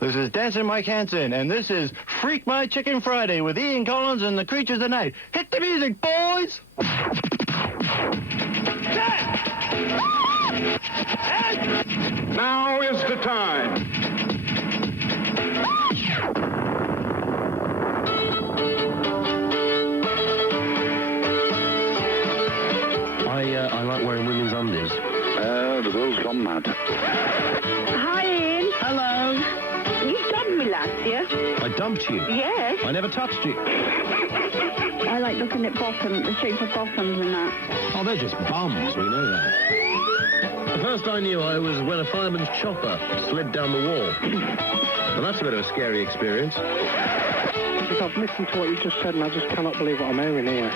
This is Dancing Mike Hansen, and this is Freak My Chicken Friday with Ian Collins and the Creatures of the Night. Hit the music, boys! Now is the time. I like wearing women's undies. The world's gone mad. Hi, Ian. Hello. You dumped me last year. I dumped you. Yes. I never touched you. I like looking at the shape of bottoms and that. Oh, they're just bums, we know that. The first I knew I was when a fireman's chopper slid down the wall. Well, that's a bit of a scary experience. I've listened to what you just said and I just cannot believe what I'm hearing here.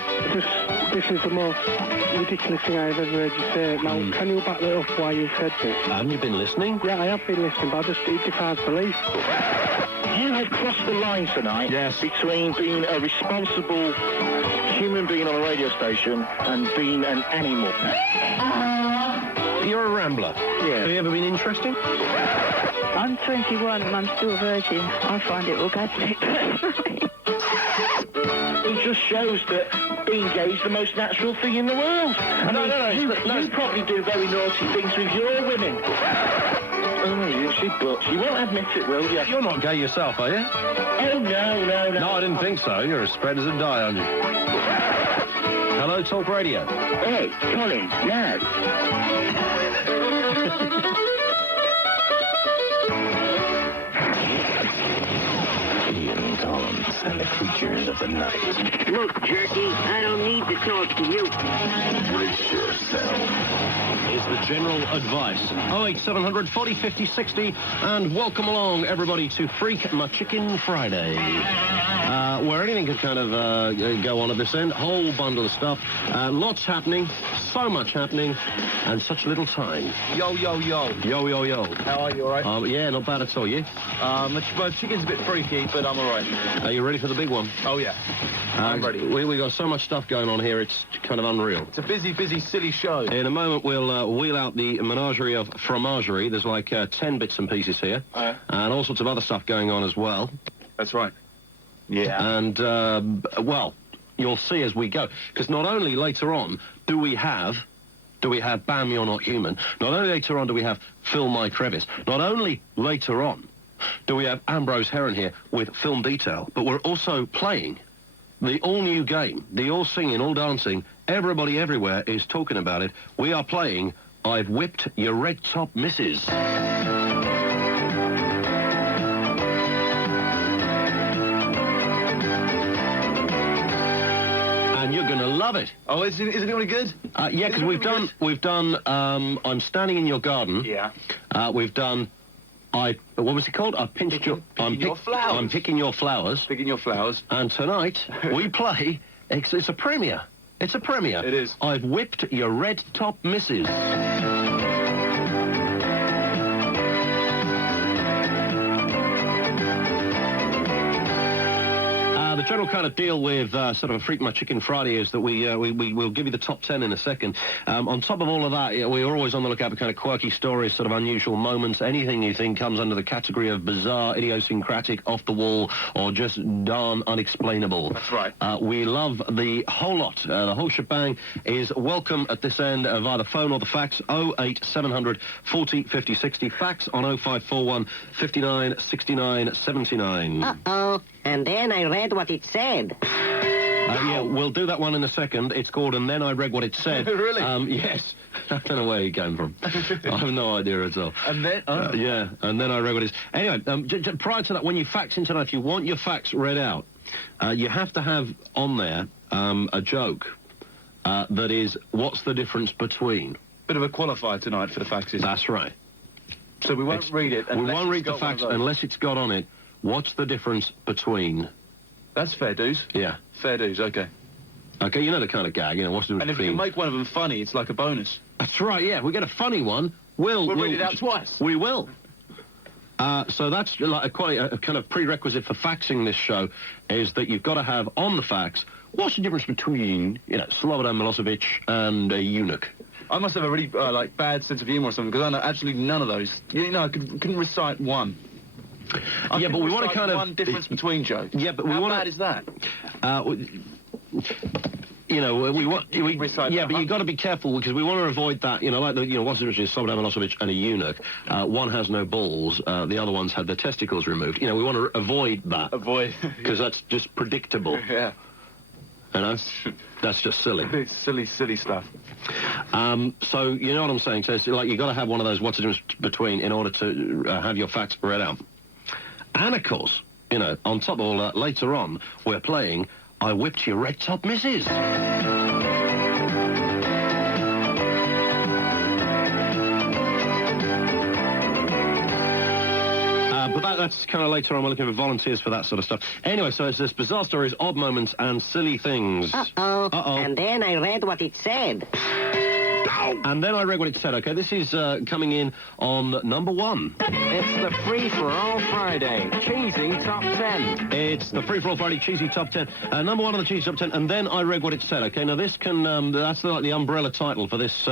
This is the most ridiculous thing I've ever heard you say. Now, can you back that up why you said this? Haven't you been listening? Yeah, I have been listening, but it defies belief. You have crossed the line tonight. Yes. Between being a responsible human being on a radio station and being an animal. You're a rambler. Yeah. Have you ever been interesting? I'm 21 and I'm still a virgin. I find it orgasmic. It just shows that being gay is the most natural thing in the world. You probably do very naughty things with your women. But you won't admit it, will you? You're not gay yourself, are you? Oh, no. No, I didn't think so. You're as spread as a die, aren't you? Hello, Talk Radio. Hey, Colin, now. Ian Collins and the Creatures of the Night. Look, Jerky, I don't need to talk to you. Brace yourself. Is the general advice. 08700 40 50 60, and welcome along, everybody, to Freak My Chicken Friday. Where anything can kind of go on at this end. Whole bundle of stuff. Lots happening, so much happening, and such little time. Yo. Yo, yo, yo. How are you, all right? Yeah, not bad at all, you? My chicken's a bit freaky, but I'm all right. Are you ready for the big one? Oh, yeah. I'm ready. We got so much stuff going on here, it's kind of unreal. It's a busy, silly show. In a moment, we'll wheel out the menagerie of fromagerie. There's like 10 bits and pieces here. And all sorts of other stuff going on as well. That's right. Yeah. And, well, you'll see as we go. Because not only later on do we have Bam, You're Not Human, not only later on do we have Fill My Crevice, not only later on do we have Ambrose Heron here with Film Detail, but we're also playing the all-new game, the all-singing, all-dancing, everybody everywhere is talking about it. We are playing I've Whipped Your Red Top Missus. And you're going to love it. Oh, isn't it any good? Yeah, because we've done I'm Standing in Your Garden. Yeah. We've done what was it called? I'm picking your flowers. I'm picking your flowers. Picking your flowers. And tonight we play. It's a premiere. It's a premiere. It is. I've Whipped Your Red Top Missus. The general kind of deal with sort of a Freak My Chicken Friday is that we'll give you the top 10 in a second. On top of all of that, we're always on the lookout for kind of quirky stories, sort of unusual moments, anything you think comes under the category of bizarre, idiosyncratic, off the wall, or just darn unexplainable. That's right. We love the whole lot. The whole shebang is welcome at this end via the phone or the fax, 08700 40 50 60. Fax on 0541 59 69 79. Uh-oh. And then I read what it said. Yeah, we'll do that one in a second. It's called And Then I Read What It Said. Really? Yes. I don't know where he came from. I have no idea at all. And then? Yeah, and then I read what it is. Anyway, prior to that, when you fax in tonight, if you want your fax read out, you have to have on there a joke that is, what's the difference between? Bit of a qualifier tonight for the faxes. That's right. So we won't read it. We won't read the fax unless it's got on it. What's the difference between? That's fair dues. Yeah. Fair dues, okay. Okay, you know the kind of gag, what's the difference between? And if you can make one of them funny, it's like a bonus. That's right, yeah. If we get a funny one, we'll read it out twice. We will. So that's like quite a kind of prerequisite for faxing this show, is that you've got to have on the fax, what's the difference between, Slobodan Milosevic and a eunuch? I must have a really, bad sense of humour or something, because I know absolutely none of those. I couldn't recite one. Yeah, but we want to Like kind of... one difference between jokes. Yeah, but we How want bad is that? You know, we want... recite yeah, that, but huh? you've got to be careful because we want to avoid that, you know, like, what's the difference between Slobodan Milosevic and a eunuch? One has no balls, the other one's had their testicles removed. You know, we want to avoid that. Avoid. Because that's just predictable. Yeah. You know? That's just silly. silly stuff. So, you know what I'm saying? So, it's like, you've got to have one of those what's the difference between in order to have your facts read out. And, of course, you know, on top of all that, later on, we're playing I Whipped Your Red Top Missus. But that's kind of later on. We're looking for volunteers for that sort of stuff. Anyway, so it's this bizarre stories, odd moments, and silly things. Uh-oh. Uh-oh. And then I read what it said. And then I read what it said. Okay, this is coming in on number 1. It's the Free-for-All Friday Cheesy Top 10. It's the Free-for-All Friday Cheesy Top 10. Number 1 on the Cheesy Top 10, and then I read what it said. Okay, now this can, that's like the umbrella title for this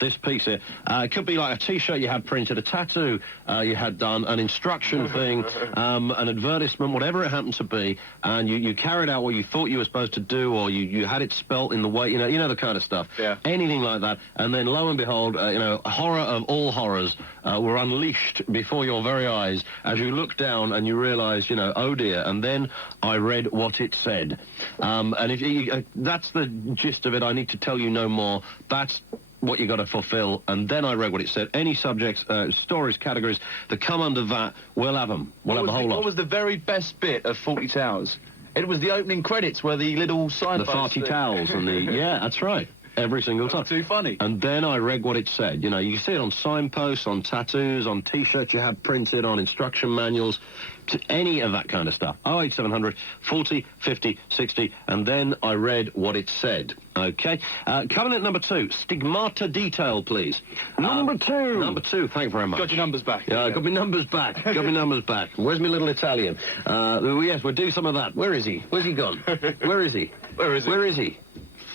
this piece here. It could be like a T-shirt you had printed, a tattoo you had done, an instruction thing, an advertisement, whatever it happened to be, and you carried out what you thought you were supposed to do, or you had it spelt in the way, you know the kind of stuff. Yeah. Anything like that, and then lo and behold, you know, horror of all horrors were unleashed before your very eyes as you look down and you realise, you know, oh dear. And then I read what it said. And if you, that's the gist of it. I need to tell you no more. That's what you got to fulfill. And then I read what it said. Any subjects, stories, categories that come under that, we'll have them. We'll have the whole lot. What was the very best bit of 40 Towers? It was the opening credits where the little sign. The farty towels and the... Yeah, that's right. Every single time. Too funny. And then I read what it said. You know, you see it on signposts, on tattoos, on T-shirts you have printed, on instruction manuals, to any of that kind of stuff. 08700 40 50 60. And then I read what it said. Okay. Coming at number 2, stigmata detail, please. Number 2. Number 2, thank you very much. Got your numbers back. Yeah, I got my numbers back. Got my numbers back. Where's my little Italian? Yes, we'll do some of that. Where is he? Where's he gone? Where is he? Where is he? Where is he?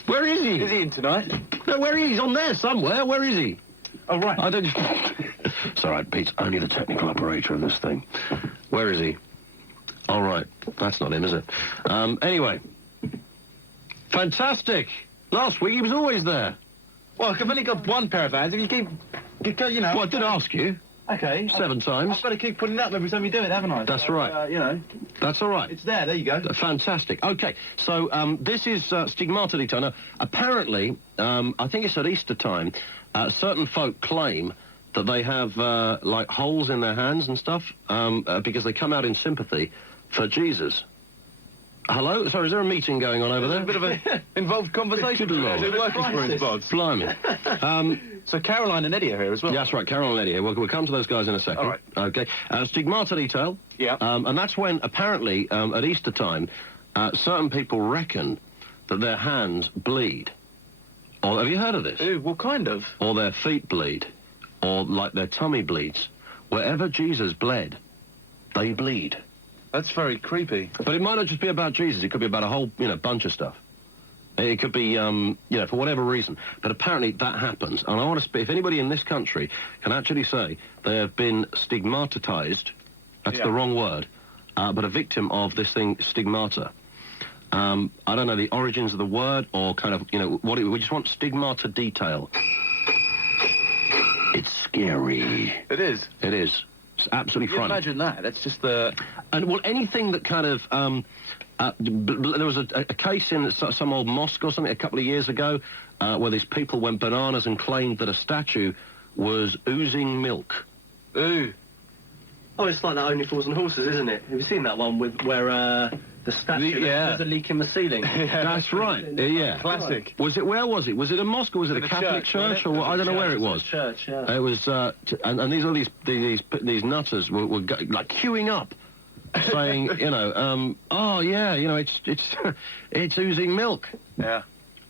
Where is he? Is he in tonight? No, where is he? He's on there somewhere. Where is he? Oh, right. I don't... It's all right, Pete's only the technical operator of this thing. Where is he? All right. That's not him, is it? Anyway. Fantastic. Last week he was always there. Well, I've only got one pair of hands. If you keep, you know... Well, I did ask you. Okay. 7 times. I've got to keep putting it up every time you do it, haven't I? That's So, right. you know, That's all right. it's there you go. Fantastic. Okay, so this is stigmata detail. Now, apparently, I think it's at Easter time, certain folk claim that they have, like, holes in their hands and stuff because they come out in sympathy for Jesus. Hello? Sorry, is there a meeting going on over there? A bit of a involved conversation. Good Lord. It's a work experience, Bods. Blimey. So Caroline and Eddie are here as well. Yeah, that's right, Carol and Eddie here. We'll come to those guys in a second. All right. Okay. Stigmata detail. Yeah. And that's when, apparently, at Easter time, certain people reckon that their hands bleed. Or, have you heard of this? Ooh, what kind of? Or their feet bleed. Or, like, their tummy bleeds. Wherever Jesus bled, they bleed. That's very creepy. But it might not just be about Jesus. It could be about a whole, you know, bunch of stuff. It could be, you know, for whatever reason. But apparently that happens. And I want to if anybody in this country can actually say they have been stigmatized, that's the wrong word, but a victim of this thing, stigmata. I don't know the origins of the word or kind of, you know, we just want stigmata detail. It's scary. It is. It is. It's absolutely frightening. Imagine that. That's just the... And, well, anything that kind of... there was a case in some old mosque or something a couple of years ago where these people went bananas and claimed that a statue was oozing milk. Ooh. Oh, it's like that Only Fools and Horses, isn't it? Have you seen that one where the statue there's a leak in the ceiling? That's right. Yeah. Classic. Was it? Where was it? Was it a mosque or was it a Catholic church or what? I don't know where it was. Church, yeah. It was, and these nutters were like queuing up, saying, you know, oh yeah, you know, it's oozing milk. Yeah.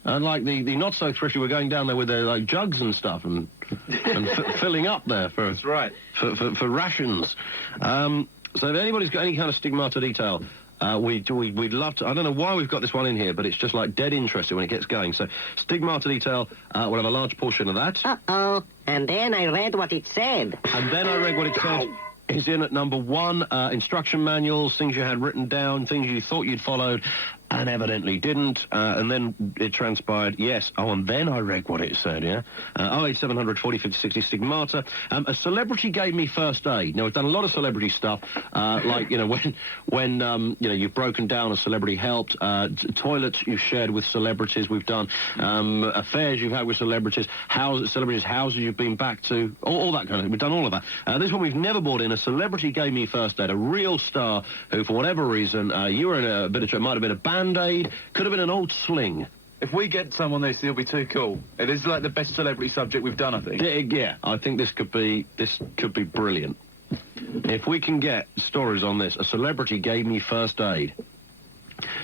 And like the not so thrifty were going down there with their like jugs and stuff and filling up there for That's right. for rations. So if anybody's got any kind of stigmata detail, we'd love to. I don't know why we've got this one in here, but it's just like dead interested when it gets going. So stigmata detail, we'll have a large portion of that. Uh-oh. And then I read what it said. And then I read what it said. is in at number 1. Instruction manuals, things you had written down, things you thought you'd followed, and evidently didn't. And then it transpired, yes. Oh, and then I read what it said, yeah? 08700 40 50 60 Stigmata. A celebrity gave me first aid. Now, I've done a lot of celebrity stuff, like, you know, when you know, you've broken down, a celebrity helped. Toilets you've shared with celebrities, we've done. Affairs you've had with celebrities, celebrities' houses you've been back to, all that kind of thing. We've done all of that. This one we've never brought in. A celebrity gave me first aid, a real star who, for whatever reason, you were in a bit of... It might have been a Band-Aid, could have been an old sling. If we get someone this, it'll be too cool. It is like the best celebrity subject we've done, I think. Yeah, I think this could be brilliant. If we can get stories on this, a celebrity gave me first aid.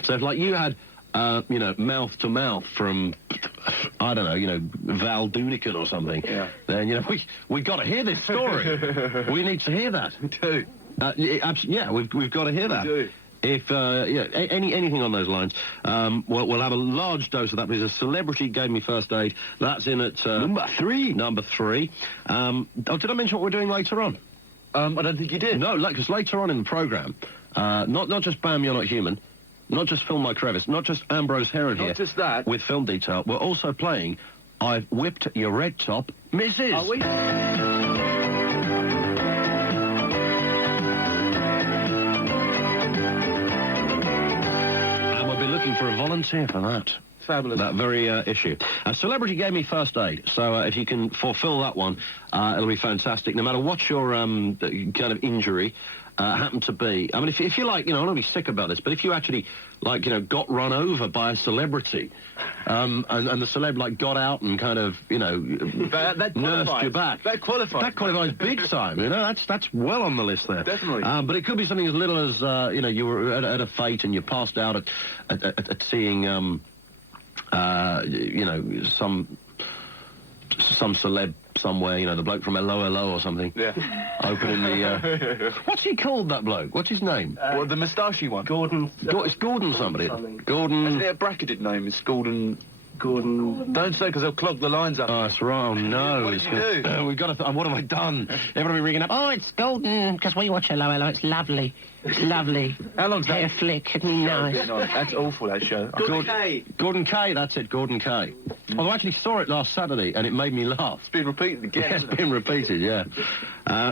So if, like, you had, you know, mouth to mouth from, I don't know, you know, Val Doonican or something, then, you know, we got to hear this story. We need to hear that. We do. Yeah, we've got to hear that. We do. If, anything on those lines, we'll have a large dose of that, because a celebrity gave me first aid. That's in at... Number 3. Number 3. Oh, did I mention what we're doing later on? I don't think you did. No, because later on in the programme, not just Bam, You're Not Human, not just Film My Crevice, not just Ambrose Heron here... Not just that. ...with film detail, we're also playing I've Whipped Your Red Top, Mrs. Are we? For a volunteer for that. Fabulous. That very issue. A celebrity gave me first aid, so if you can fulfil that one, it'll be fantastic. No matter what your kind of injury happened to be. I mean, if you're like, you know, I don't want to be sick about this, but if you actually, like, you know, got run over by a celebrity, and the celeb, like, got out and kind of, you know, that nursed you back. That qualifies. That qualifies big time, you know, that's well on the list there. Definitely. But it could be something as little as, you know, you were at a fete and you passed out at seeing, you know, some celeb somewhere, you know, the bloke from Hello or something. Yeah. Opening the... what's he called, that bloke? What's his name? Well, the moustachy one. Gordon. It's Gordon somebody. Gordon... Isn't it a bracketed name? It's Gordon... Don't say, because they'll clog the lines up. Oh, that's right. Oh, no. What did you do? We've got to... what have I done? Everyone will be ringing up. Oh, it's Golden, because we watch Hello. It's lovely. It's lovely. How long's that? Hair flick, isn't he nice? That's awful, that show. Gordon Kay, that's it, Gordon Kay. Although I actually saw it last Saturday, and it made me laugh. It's been repeated again. Yeah, it's been repeated, yeah.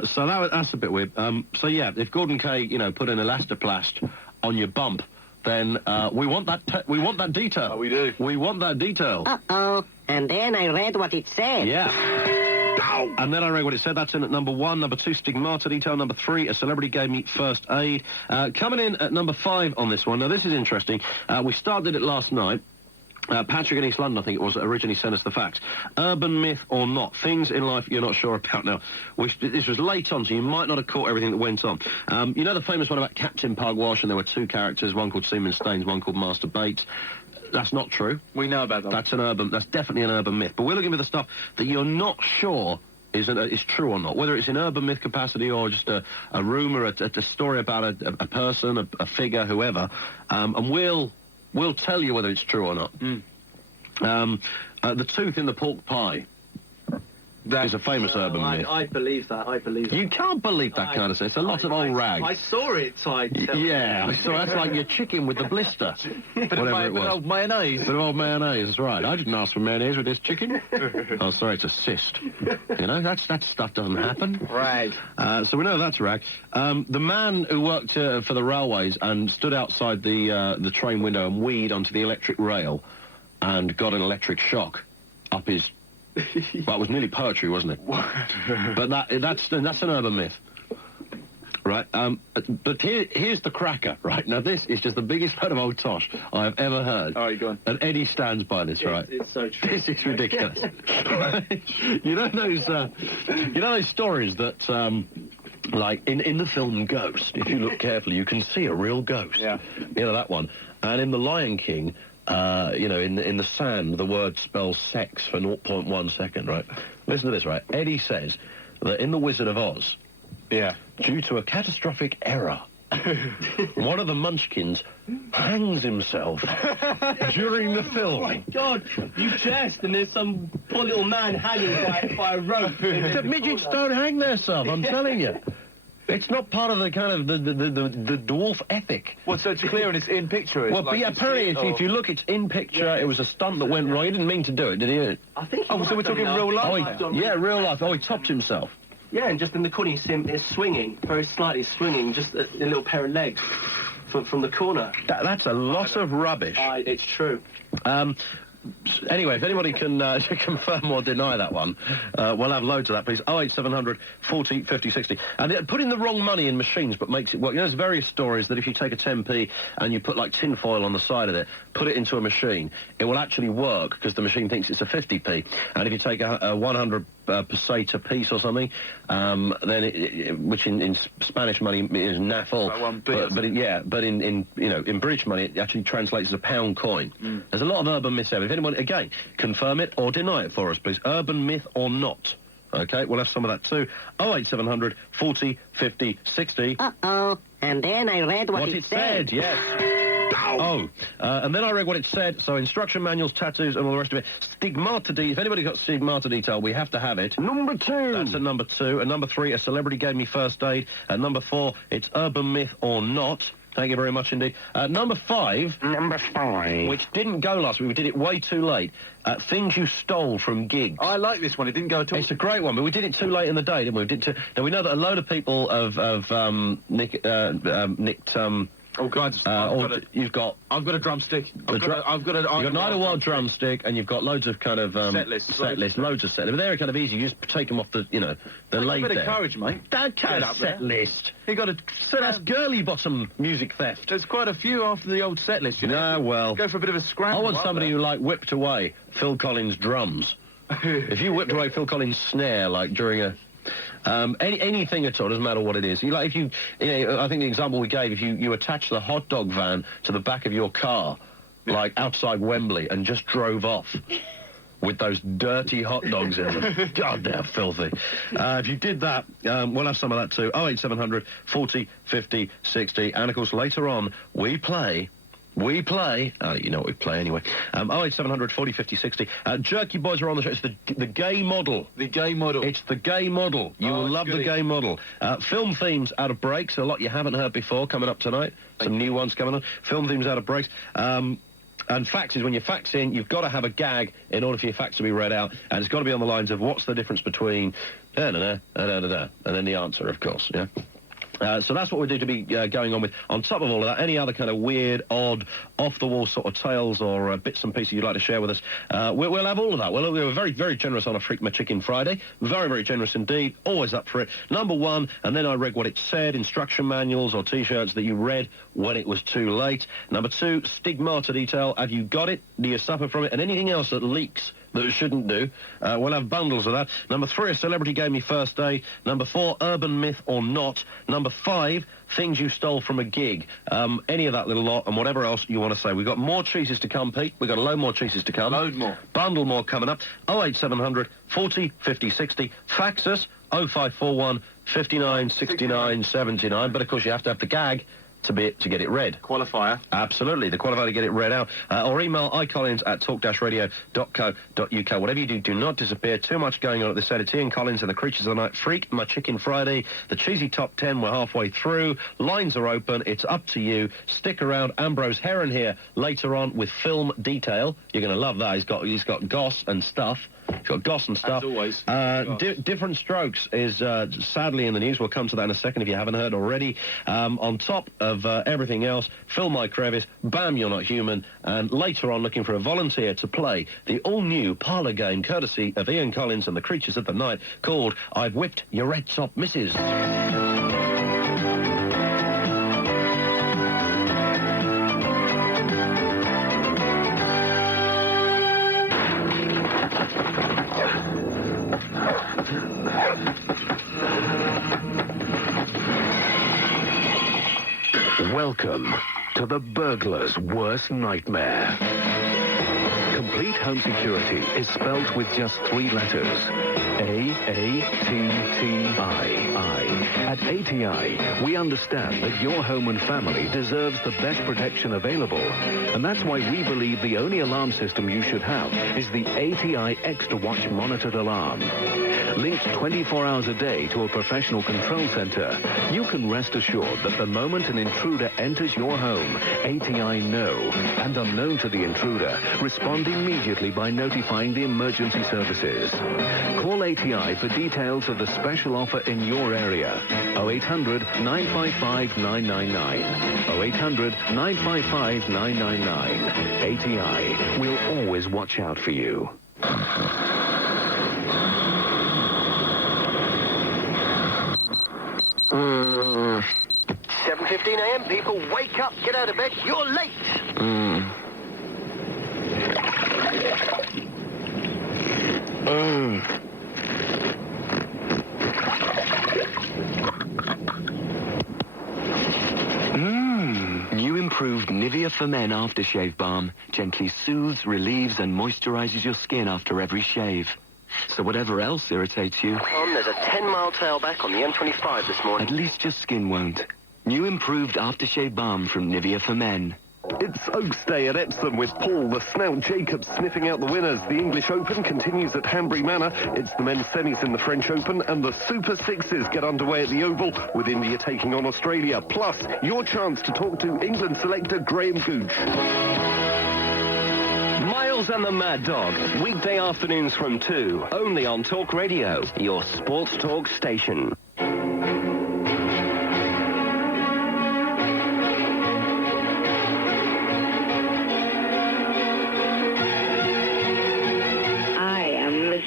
So that's a bit weird. So, yeah, if Gordon Kay, you know, put an elastoplast on your bump, then we want that detail. Oh, we do. We want that detail. Uh-oh. And then I read what it said. Yeah. And then I read what it said. That's in at number 1. Number 2, Stigmata detail. Number 3, a celebrity gave me first aid. Coming in at number 5 on this one. Now, this is interesting. We started it last night. Patrick in East London, I think it was, originally sent us the facts. Urban myth or not? Things in life you're not sure about. Now, this was late on, so you might not have caught everything that went on. You know the famous one about Captain Pugwash, and there were 2 characters, one called Seaman Staines, one called Master Bates. That's not true. We know about that. That's definitely an urban myth. But we're looking for the stuff that you're not sure is true or not, whether it's in urban myth capacity or just a rumour, a story about a person, a figure, whoever, and we'll tell you whether it's true or not. The tooth in the pork pie. That is a famous urban myth. I believe that. You can't believe that kind of stuff. It's a lot of old rag. I saw it, Yeah, I saw. That's like your chicken with the blister. Whatever it was. Bit of old mayonnaise. Bit of old mayonnaise, that's right. I didn't ask for mayonnaise with this chicken. Oh, sorry, it's a cyst. You know, that stuff doesn't happen. Rag. So we know that's rag. The man who worked for the railways and stood outside the train window and weed onto the electric rail and got an electric shock up his... Well, it was nearly poetry, wasn't it? But that's an urban myth. Right, but here's the cracker, right? Now, this is just the biggest load of old tosh I have ever heard. All right, go on. And Eddie stands by this, right? It's so true. This is ridiculous. You know those stories that, like, in the film Ghost, if you look carefully, you can see a real ghost. Yeah. You know, that one. And in The Lion King... you know, in the sand, the word spells sex for 0.1 second, right? Listen to this, right? Eddie says that in The Wizard of Oz, due to a catastrophic error, one of the Munchkins hangs himself during the film. Oh, my God, you jest, and there's some poor little man hanging by a rope. The midgets don't hang themselves, I'm telling you. It's not part of the kind of the dwarf ethic. Well, so it's clear and it's in picture. Well, like, yeah, apparently, if you look, it's in picture. It was a stunt that went wrong. He didn't mean to do it, did he? I think. Oh, so we're talking real life? Yeah, real life. Oh, he topped himself. Yeah, and just in the corner, you see him is swinging, very slightly swinging, just a little pair of legs from the corner. That's a lot of rubbish. It's true. Anyway, if anybody can confirm or deny that one, we'll have loads of that, please. 08700 40 50 60. And putting the wrong money in machines but makes it work. You know, there's various stories that if you take a 10p and you put, like, tin foil on the side of it, put it into a machine, it will actually work because the machine thinks it's a 50p. And if you take a 100 peseta piece or something, then which in Spanish money is naffle. But in British money it actually translates as a pound coin. There's a lot of urban myths there. If anyone, again, confirm it or deny it for us, please. Urban myth or not. Okay, we'll have some of that too. 08700 40 50 60. Uh-oh. And then I read what it said. Yes. And then I read what it said. So instruction manuals, tattoos, and all the rest of it. Stigmata detail. If anybody's got stigmata detail, we have to have it. Number 2. That's at number 2. At number 3, a celebrity gave me first aid. At number 4, it's urban myth or not. Thank you very much indeed. Number 5. Number 5. Which didn't go last week. We did it way too late. Things you stole from gigs. I like this one. It didn't go at all. It's a great one, but we did it too late in the day, didn't we? Now, we know that a load of people have nicked... Oh, God. I've got a drumstick. You've got an Idlewild drumstick, and you've got loads of kind of set lists, loads of set lists. But they're kind of easy. You just take them off the laid there. A bit of courage, mate. Don't carry a set list. You got to. So that's girly bottom music theft. There's quite a few after the old set list, you know. No, well, go for a bit of a scramble. I want somebody who whipped away Phil Collins' drums. If you whipped away Phil Collins' snare, like during a. Anything at all, doesn't matter what it is. I think the example we gave, if you attach the hot dog van to the back of your car, like outside Wembley, and just drove off with those dirty hot dogs in them. God, they're filthy. If you did that, we'll have some of that too. 08700 40 50 60. And, of course, later on, we play... you know what we play anyway. 08700 40 50 60. Jerky Boys are on the show. It's the gay model. The gay model. It's the gay model. You will love the gay model. Film themes out of breaks. A lot you haven't heard before coming up tonight. Some new ones coming on. Film themes out of breaks. And faxes, when you fax in, you've got to have a gag in order for your fax to be read out. And it's got to be on the lines of what's the difference between and then the answer, of course, yeah? So that's what we do to be going on with. On top of all of that, any other kind of weird, odd, off-the-wall sort of tales or bits and pieces you'd like to share with us, we'll have all of that. We're very, very generous on a Freak My Chicken Friday. Very, very generous indeed. Always up for it. Number 1, and then I read what it said, instruction manuals or T-shirts that you read when it was too late. Number 2, stigmata detail. Have you got it? Do you suffer from it? And anything else that leaks that it shouldn't do. We'll have bundles of that. Number 3, a celebrity gave me first aid. Number 4, urban myth or not. Number 5, things you stole from a gig. Any of that little lot and whatever else you want to say. We've got more cheeses to come, Pete. We've got a load more cheeses to come. Load more. Bundle more coming up. 08700 40 50 60. Fax us 0541 59 69 79. But, of course, you have to have the gag to get it read. Qualifier. Absolutely, the qualifier to get it read out. Or email iCollins@talk-radio.co.uk. Whatever you do, do not disappear. Too much going on at this end. It's Ian Collins and the Creatures of the Night. Freak My Chicken Friday. The cheesy top 10, we're halfway through. Lines are open. It's up to you. Stick around. Ambrose Heron here later on with film detail. You're going to love that. He's got goss and stuff. He's got goss and stuff. As always. Different Strokes is sadly in the news. We'll come to that in a second if you haven't heard already. On top of everything else, Phil My Crevice, Bam You're Not Human, and later on looking for a volunteer to play the all-new parlour game courtesy of Ian Collins and the Creatures of the Night called I've Whipped Your Red Top Missus. Welcome to the burglar's worst nightmare. Complete home security is spelled with just 3 letters. A-A-T-T-I-I. At ATI, we understand that your home and family deserves the best protection available. And that's why we believe the only alarm system you should have is the ATI Extra Watch monitored alarm. Linked 24 hours a day to a professional control center, you can rest assured that the moment an intruder enters your home, ATI know, and unknown to the intruder, respond immediately by notifying the emergency services. Call ATI for details of the special offer in your area. 0800 955 999. 0800 955 999. ATI will always watch out for you. 7:15 a.m. People, wake up, get out of bed. You're late. New improved Nivea for Men aftershave balm gently soothes, relieves, and moisturizes your skin after every shave. So whatever else irritates you, There's a 10-mile tailback on the M25 this morning. at least your skin won't. New improved aftershave balm from Nivea for Men. It's Oaks Day at Epsom with Paul the Snout Jacobs sniffing out the winners. The English Open continues at Hanbury Manor. It's the men's semis in the French Open, and the Super Sixes get underway at the Oval with India taking on Australia. Plus, your chance to talk to England selector Graham Gooch. Miles and the Mad Dog, weekday afternoons from 2, only on Talk Radio, your sports talk station.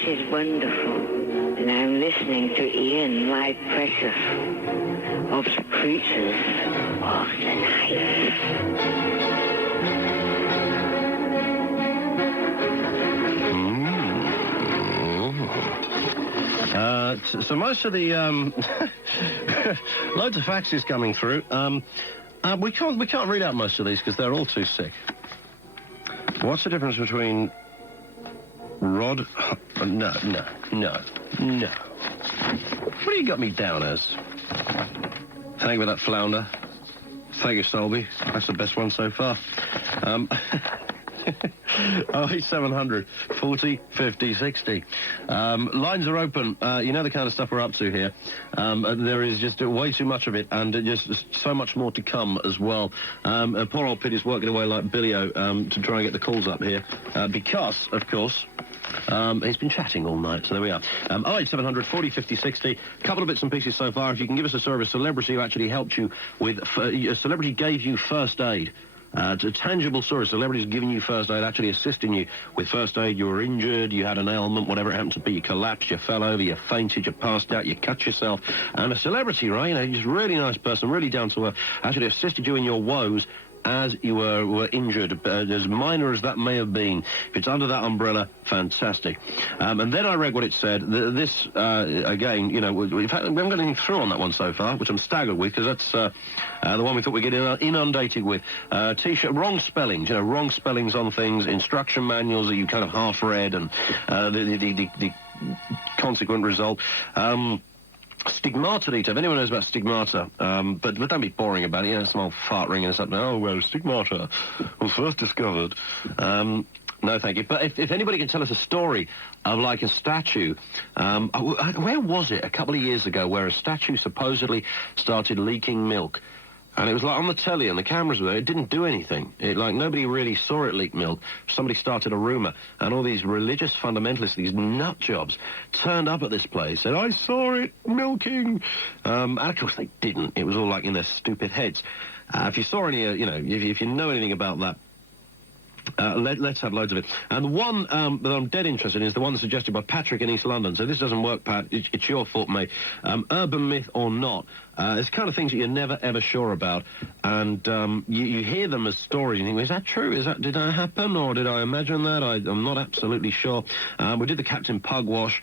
Is wonderful, and I'm listening to Ian, my precious, of the creatures of the night. So most of the loads of faxes coming through. We can't read out most of these because they're all too sick. What's the difference between Rod? No. What do you got me down as? Thank you for that flounder. Thank you, Stolby. That's the best one so far. 08700 40 50 60. Lines are open. You know the kind of stuff we're up to here. There is just way too much of it, and just so much more to come as well. Poor old Piddy's working away like Billy-O to try and get the calls up here, because, of course, he's been chatting all night, so there we are. 08700 40 50 60. A couple of bits and pieces so far. If you can give us a service celebrity who actually helped you with... a celebrity gave you first aid. It's a tangible story. Celebrities giving you first aid, actually assisting you with first aid. You were injured, you had an ailment, whatever it happened to be. You collapsed, you fell over, you fainted, you passed out, you cut yourself. And a celebrity, right? You know, just really nice person, really down to earth, actually assisted you in your woes as you were injured, as minor as that may have been. If it's under that umbrella, fantastic. And then I read what it said. This, again, you know, in fact, we haven't got anything through on that one so far, which I'm staggered with, because that's the one we thought we'd get inundated with. T-shirt, wrong spellings, you know, wrong spellings on things, instruction manuals that you kind of half read, and the consequent result. Stigmata, if anyone knows about stigmata, but don't be boring about it. You know, some old fart ringing us up now. Oh, well, stigmata was first discovered. No, thank you. But if anybody can tell us a story of, like, a statue, where was it a couple of years ago where a statue supposedly started leaking milk? And it was like on the telly and the cameras were there. It didn't do anything. Nobody really saw it leak milk. Somebody started a rumour. And all these religious fundamentalists, these nut jobs, turned up at this place, said, I saw it milking. And of course they didn't. It was all like in their stupid heads. If you saw any, if you know anything about that, let's have loads of it. And the one that I'm dead interested in is the one suggested by Patrick in East London. So this doesn't work, Pat. It's your fault, mate. Urban myth or not, it's the kind of things that you're never, ever sure about. And you hear them as stories and you think, is that true? Did that happen, or did I imagine that? I'm not absolutely sure. We did the Captain Pug wash.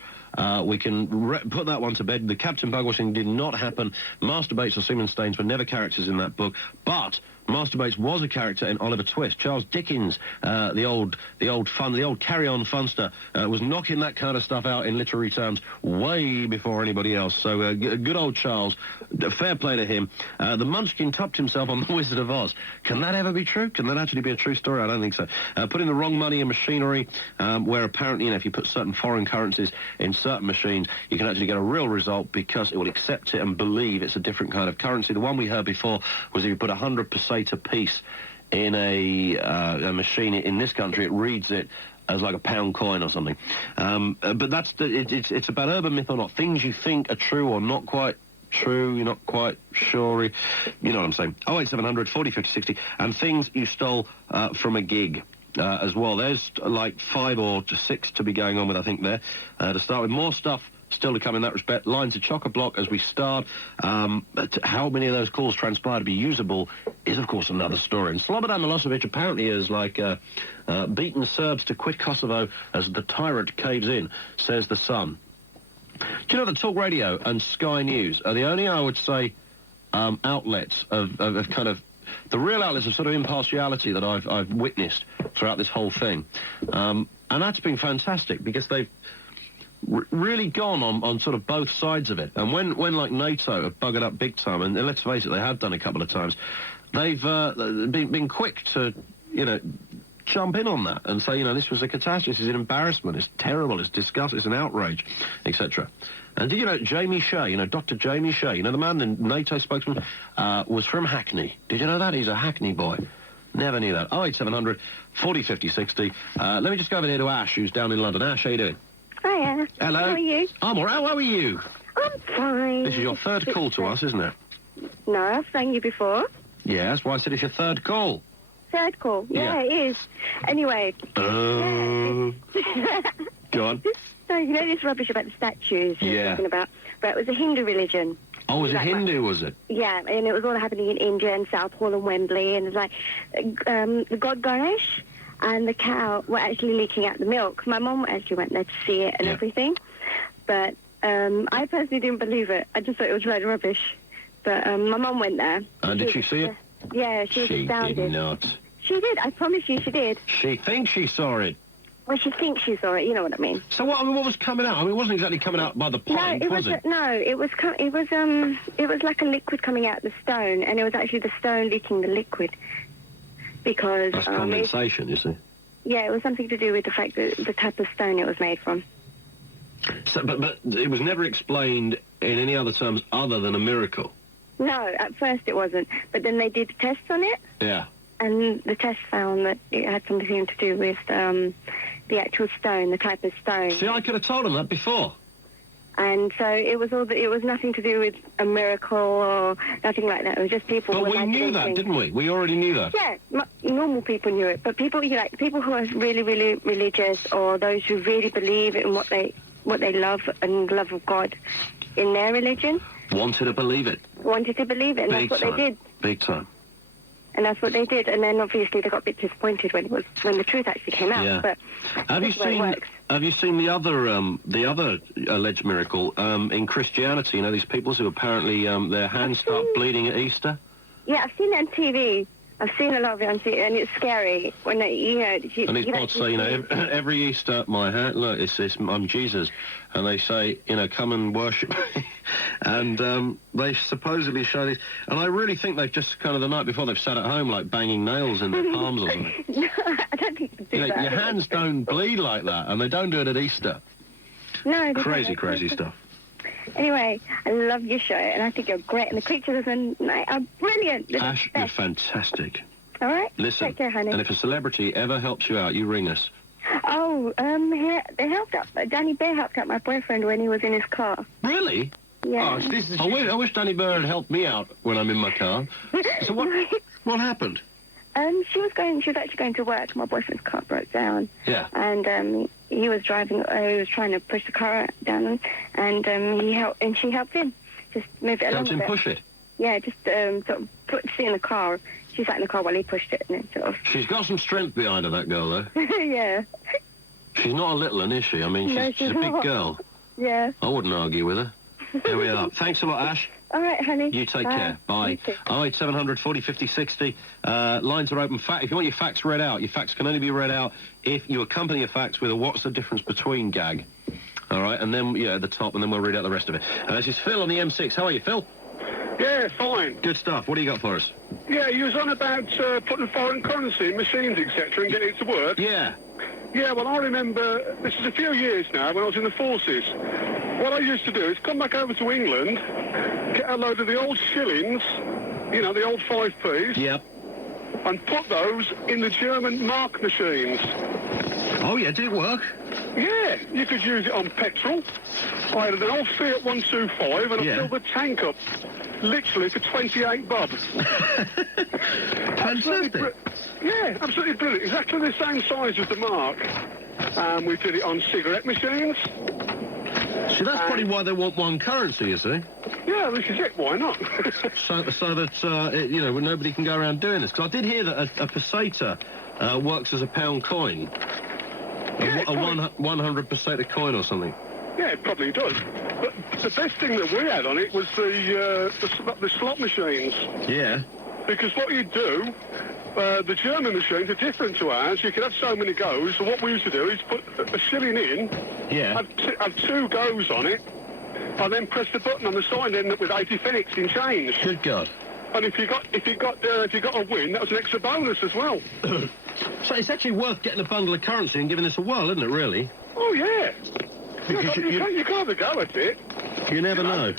We can put that one to bed. The Captain Pug washing did not happen. Masturbates or semen stains were never characters in that book. But masturbates was a character in Oliver Twist. Charles Dickens, the old carry-on funster, was knocking that kind of stuff out in literary terms way before anybody else. So good old Charles, fair play to him. The Munchkin topped himself on The Wizard of Oz. Can that ever be true? Can that actually be a true story? I don't think so. Putting the wrong money in machinery, where apparently, if you put certain foreign currencies in certain machines, you can actually get a real result because it will accept it and believe it's a different kind of currency. The one we heard before was if you put 100 peseta piece in a machine in this country, it reads it as like a pound coin or something. But that's it's about urban myth or not. Things you think are true or not quite true, you're not quite sure. You know what I'm saying. 08700 40 50 60. And things you stole from a gig. As well. There's like 5 or 6 to be going on with, I think, there. To start with, more stuff still to come in that respect. Lines of chock-a-block as we start. But how many of those calls transpire to be usable is, of course, another story. And Slobodan Milosevic apparently is like beaten Serbs to quit Kosovo as the tyrant caves in, says The Sun. Do you know that Talk Radio and Sky News are the only, I would say, outlets of kind of the real outlets of sort of impartiality that I've witnessed throughout this whole thing. And that's been fantastic because they've really gone on sort of both sides of it. And when like NATO have buggered up big time, and let's face it, they have done a couple of times, they've been quick to, jump in on that and say, this was a catastrophe, this is an embarrassment, it's terrible, it's disgusting, it's an outrage, etc. And did you know Jamie Shea, Dr. Jamie Shea, the man, the NATO spokesman, was from Hackney. Did you know that? He's a Hackney boy. Never knew that. 08700 40 50 60. Let me just go over here to Ash, who's down in London. Ash, how you doing? Hiya. Hello. How are you? I'm all right. How are you? I'm fine. This is your third call to us, isn't it? No, I've rang you before. Yeah, that's why I said it's your third call. Third call? Yeah, it is. Anyway. Go on. So, this rubbish about the statues you're talking about, but it was a Hindu religion. Oh, was it Hindu, was it? Yeah, and it was all happening in India and Southall and Wembley, and it's like the god Ganesh and the cow were actually leaking out the milk. My mum actually went there to see it and everything, but I personally didn't believe it. I just thought it was a load of rubbish. But my mum went there. And did she see it? Yeah, she was astounded. She did not. She did, I promise you she did. She thinks she saw it. Well, she thinks she saw it, you know what I mean. So what was coming out? I mean, it wasn't exactly coming out by the pint, was it? No, it was like a liquid coming out the stone, and it was actually the stone leaking the liquid. Because... That's condensation, you see. Yeah, it was something to do with the fact that the type of stone it was made from. So, but it was never explained in any other terms other than a miracle? No, at first it wasn't. But then they did tests on it. Yeah. And the test found that it had something to do with the actual stone, the type of stone. See, I could have told them that before. And so it was nothing to do with a miracle or nothing like that. It was just people. But we knew that, didn't we? We already knew that. Yeah, normal people knew it. But people, people who are really, really religious, or those who really believe in what they love and love of God in their religion, wanted to believe it. Wanted to believe it, and that's what they did. Big time. And that's what they did, and then obviously they got a bit disappointed when the truth actually came out. Yeah. But have you seen the other alleged miracle in Christianity? These people who apparently their hands start bleeding at Easter. Yeah, I've seen it on TV. I've seen a lot of it on TV, and it's scary when they, and these pods say, every Easter, my hand, look, I'm Jesus, and they say, come and worship me, and they supposedly show these, and I really think they've just kind of the night before they've sat at home like banging nails in their palms or something. No, I don't think they do that. Your hands don't bleed like that, and they don't do it at Easter. No, crazy stuff. Anyway, I love your show, and I think you're great, and the creatures are brilliant. Ash, you're fantastic. All right? Listen, take care, honey. And if a celebrity ever helps you out, you ring us. Oh, they helped out. Danny Bear helped out my boyfriend when he was in his car. Really? Yeah. Oh, I wish Danny Bear had helped me out when I'm in my car. So what happened? She was actually going to work. My boyfriend's car broke down. Yeah. And he was driving. He was trying to push the car down, and she helped him just move it along. Helped him push it. Yeah, just sort of sit in the car. She sat in the car while he pushed it, and it sort of. She's got some strength behind her, that girl, though. Yeah. She's not a little one, is she? I mean, she's a big girl. Yeah. I wouldn't argue with her. There we are. Thanks a lot, Ash. All right, honey. You take care. Bye. 08700 40 50 60. Lines are open. If you want your facts read out, your facts can only be read out if you accompany your facts with a what's the difference between gag. All right, and then, at the top, and then we'll read out the rest of it. This is Phil on the M6. How are you, Phil? Yeah, fine. Good stuff. What do you got for us? Yeah, you was on about putting foreign currency in machines, etc., and getting it to work. Yeah. Yeah, well, I remember, this is a few years now, when I was in the forces. What I used to do is come back over to England, get a load of the old shillings, the old 5p's. Yep. And put those in the German mark machines. Oh, yeah, did it work? Yeah, you could use it on petrol. I had an old Fiat 125 and I filled the tank up, literally for 28 bob. Fantastic. Yeah, absolutely brilliant. Exactly the same size as the mark. We did it on cigarette machines. See, that's probably why they want one currency, you see. Yeah, this is it. Why not? so that, nobody can go around doing this. Because I did hear that a peseta works as a pound coin. Yeah, a 100 peseta coin or something. Yeah, it probably does. But the best thing that we had on it was the slot machines. Yeah. Because what you do, the German machines are different to ours. You can have so many goes. So what we used to do is put a shilling in, have 2 goes on it, and then press the button on the side and end up with 80 pfennigs in change. Good God. And if you got a win, that was an extra bonus as well. So it's actually worth getting a bundle of currency and giving this a whirl, isn't it, really? Oh, yeah. You can't have a go at it. You never know.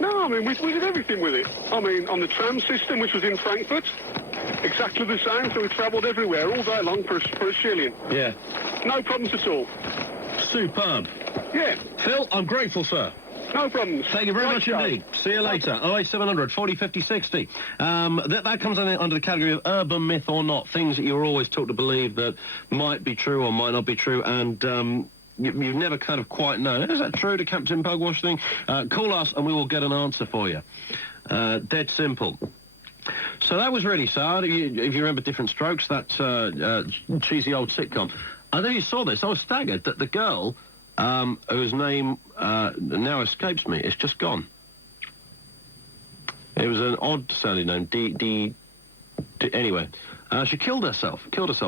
No, I mean, we did everything with it. I mean, on the tram system, which was in Frankfurt, exactly the same, so we travelled everywhere all day long for a shilling. Yeah. No problems at all. Superb. Yeah. Phil, I'm grateful, sir. No problems. Thank you very much indeed. See you later. 08700 40 50 60. That comes under the category of urban myth or not. Things that you're always taught to believe that might be true or might not be true, and you've never kind of quite known. Is that true, the Captain Pugwash thing? Call us and we will get an answer for you. Dead simple. So that was really sad. If you remember Different Strokes, that cheesy old sitcom. I know you saw this. I was staggered that the girl, whose name now escapes me, it's just gone. It was an odd-sounding name, anyway. She killed herself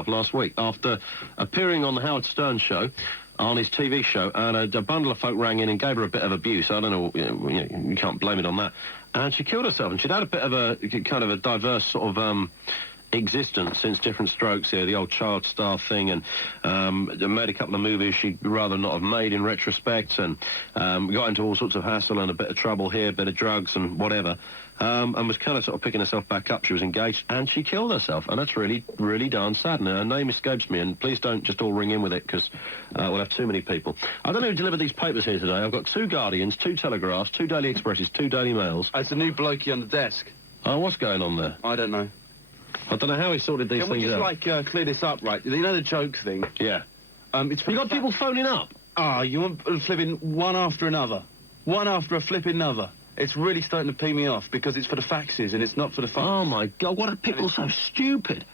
last week after appearing on the Howard Stern show, on his TV show, and a bundle of folk rang in and gave her a bit of abuse. I don't know, you can't blame it on that. And she killed herself, and she'd had a bit of a kind of a diverse sort of existence since Different Strokes, the old child star thing, and made a couple of movies she'd rather not have made in retrospect, and got into all sorts of hassle and a bit of trouble here, a bit of drugs and whatever, and was kind of sort of picking herself back up. She was engaged, and she killed herself, and that's really, really darn sad. And her name escapes me, and please don't just all ring in with it, because we'll have too many people. I don't know who delivered these papers here today. I've got 2 Guardians, 2 Telegraphs, 2 Daily Expresses, 2 Daily Mails. It's a new blokey on the desk. Oh, what's going on there? I don't know. I don't know how he sorted these things out. Can we just, clear this up, right? You know the joke thing? Yeah. It's you got people phoning up? You want flipping one after another. One after a flipping another. It's really starting to pee me off, because it's for the faxes, and it's not for the phones. Oh, my God, what are people so stupid?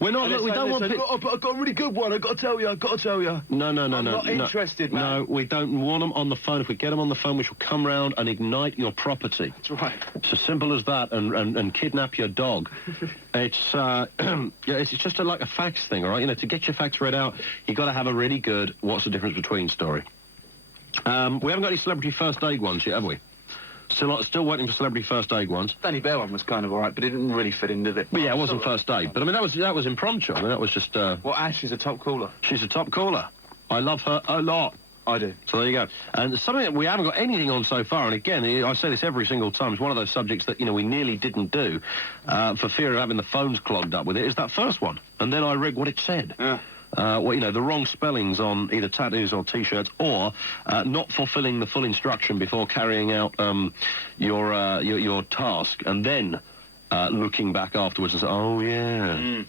We're not, we don't want people... I've got a really good one, I've got to tell you. No. I'm not interested, man. No, we don't want them on the phone. If we get them on the phone, we shall come round and ignite your property. That's right. It's as simple as that, and kidnap your dog. It's it's just like a fax thing, all right? To get your facts read out, you've got to have a really good what's the difference between story. We haven't got any celebrity first aid ones yet, have we? Still waiting for celebrity first aid ones. Danny Bear one was kind of all right, but it didn't really fit in, did it? Well, yeah, it wasn't first aid. But, I mean, that was impromptu. I mean, that was just... Well, Ash is a top caller. She's a top caller. I love her a lot. I do. So there you go. And something that we haven't got anything on so far, and again, I say this every single time, it's one of those subjects that, we nearly didn't do for fear of having the phones clogged up with it, is that first one. And then I read what it said. Yeah. The wrong spellings on either tattoos or T-shirts, or not fulfilling the full instruction before carrying out your task, and then looking back afterwards and saying, oh, yeah,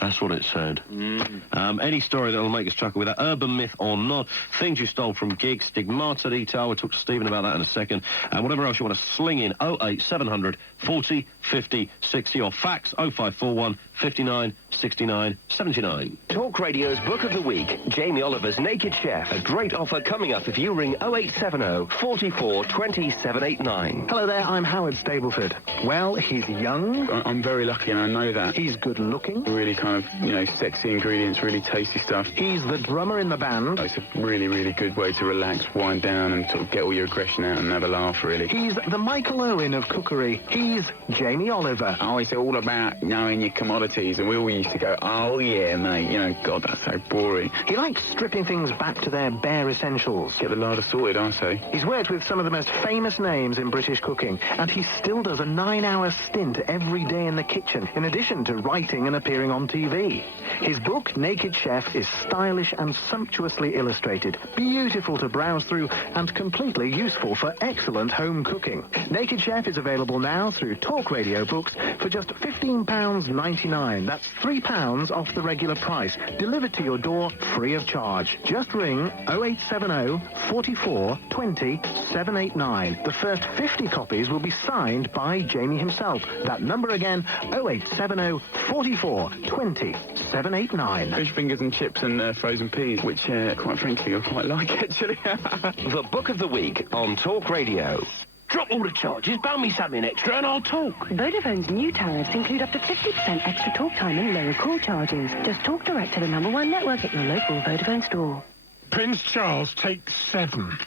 that's what it said. Any story that will make us chuckle with that, urban myth or not, things you stole from gigs, stigmata detail, we'll talk to Stephen about that in a second, and whatever else you want to sling in, 08700 40 50 60 or fax 0541 59 69 79. Talk Radio's Book of the Week, Jamie Oliver's Naked Chef. A great offer coming up if you ring 0870 44 20 789. Hello there, I'm Howard Stableford. Well, he's young. I'm very lucky and I know that. He's good looking. Really kind of, sexy ingredients, really tasty stuff. He's the drummer in the band. It's a really, really good way to relax, wind down and sort of get all your aggression out and have a laugh, really. He's the Michael Owen of cookery. He's Jamie Oliver. Oh, it's all about knowing your commodities, and we all used to go, oh yeah, mate, God, that's so boring. He likes stripping things back to their bare essentials. Get the larder sorted, I say. He's worked with some of the most famous names in British cooking, and he still does a 9-hour stint every day in the kitchen, in addition to writing and appearing on TV. His book, Naked Chef, is stylish and sumptuously illustrated, beautiful to browse through, and completely useful for excellent home cooking. Naked Chef is available now through Talk Radio books for just £15.99. That's £3 off the regular price. Delivered to your door free of charge. Just ring 0870 44 20 789. The first 50 copies will be signed by Jamie himself. That number again, 0870 44 20 789. Fish fingers and chips and frozen peas, which, quite frankly, I quite like, actually. The Book of the Week on Talk Radio. Drop all the charges, bound me something extra and I'll talk. Vodafone's new tariffs include up to 50% extra talk time and lower call charges. Just talk direct to the #1 network at your local Vodafone store. Prince Charles, take 7.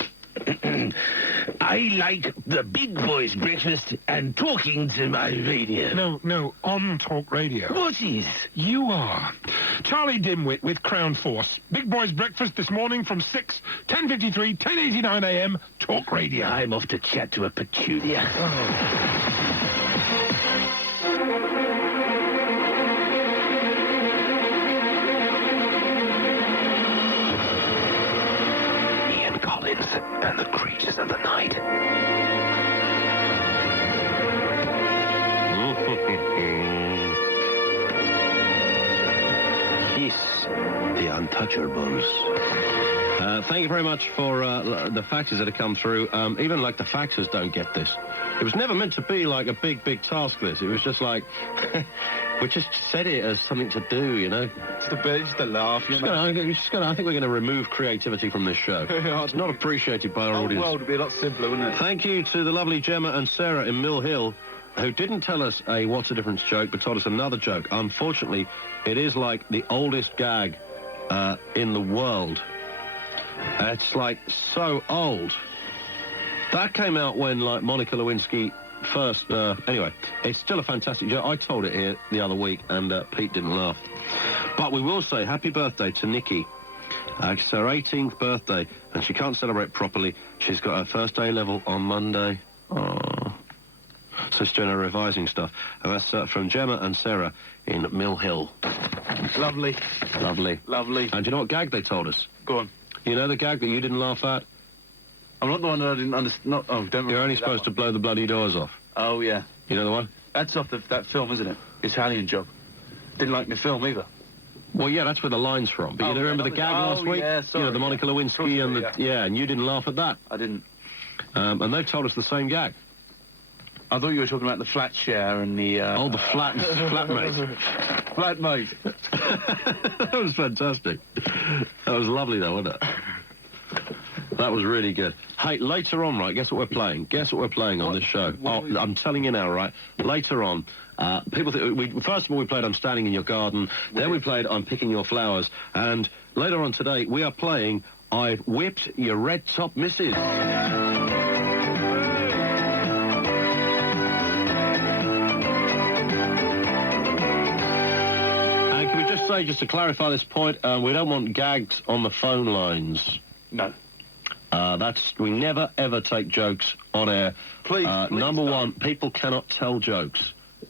I like the big boys' breakfast and talking to my radio. No, on Talk Radio. What is? You are. Charlie Dimwit with Crown Force. Big boys' breakfast this morning from 6, 10:53, 10:89 a.m. Talk Radio. I'm off to chat to a petunia. And the creatures of the night. Yes, the Untouchables. Thank you very much for the faxes that have come through. Even like the faxers don't get this. It was never meant to be like a big task, this. It was just like, we just said it as something to do, Just a laugh, I think we're going to remove creativity from this show. It's not appreciated by our audience. The world would be a lot simpler, wouldn't it? Thank you to the lovely Gemma and Sarah in Mill Hill, who didn't tell us a What's the Difference joke, but told us another joke. Unfortunately, it is like the oldest gag in the world. It's like so old. That came out when like Monica Lewinsky first... anyway, it's still a fantastic joke. I told it here the other week and Pete didn't laugh. But we will say happy birthday to Nikki. It's her 18th birthday and she can't celebrate properly. She's got her first A-level on Monday. Oh. So she's doing her revising stuff. And that's from Gemma and Sarah in Mill Hill. Lovely. Lovely. Lovely. And do you know what gag they told us? Go on. You know the gag that you didn't laugh at? I'm not the one that I didn't understand. You're only supposed to blow the bloody doors off. Oh, yeah. You know the one? That's off that film, isn't it? Italian Job. Didn't like the film either. Well, yeah, that's where the line's from. But you remember the gag last week? Yeah, sorry. The Monica Lewinsky and the... Yeah, and you didn't laugh at that. I didn't. And they've told us the same gag. I thought you were talking about the flat share and the... the flatmate. Flatmate. That was fantastic. That was lovely, though, wasn't it? That was really good. Hey, later on, right, guess what we're playing? Guess what we're playing on this show? I'm telling you now, right? Later on, people think... First of all, we played I'm Standing in Your Garden. Then we played I'm Picking Your Flowers. And later on today, we are playing I've Whipped Your Red Top Missus. And can we just say, just to clarify this point, we don't want gags on the phone lines. No. We never, ever take jokes on air. Please, number one, people cannot tell jokes.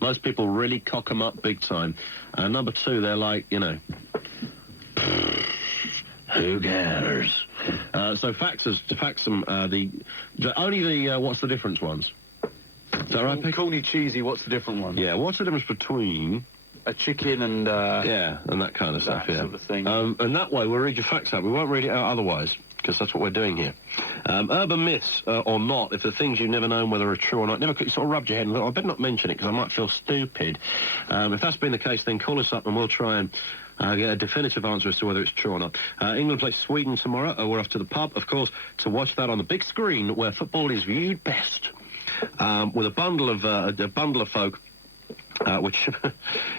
Most people really cock them up big time. And number two, they're like, who cares? So fax them, only the what's the difference ones. Is that right, Pete? Corny, cheesy, what's the different one? Yeah, what's the difference between... A chicken and... yeah, and that kind of stuff, sort of thing. And that way, we'll read your fax out. We won't read it out otherwise. because that's what we're doing here. Urban myths, or not, if the things you've never known whether are true or not, never sort of rubbed your head and thought, I better not mention it because I might feel stupid. If that's been the case, then call us up and we'll try and get a definitive answer as to whether it's true or not. England plays Sweden tomorrow. We're off to the pub, of course, to watch that on the big screen where football is viewed best. With a bundle of folk, which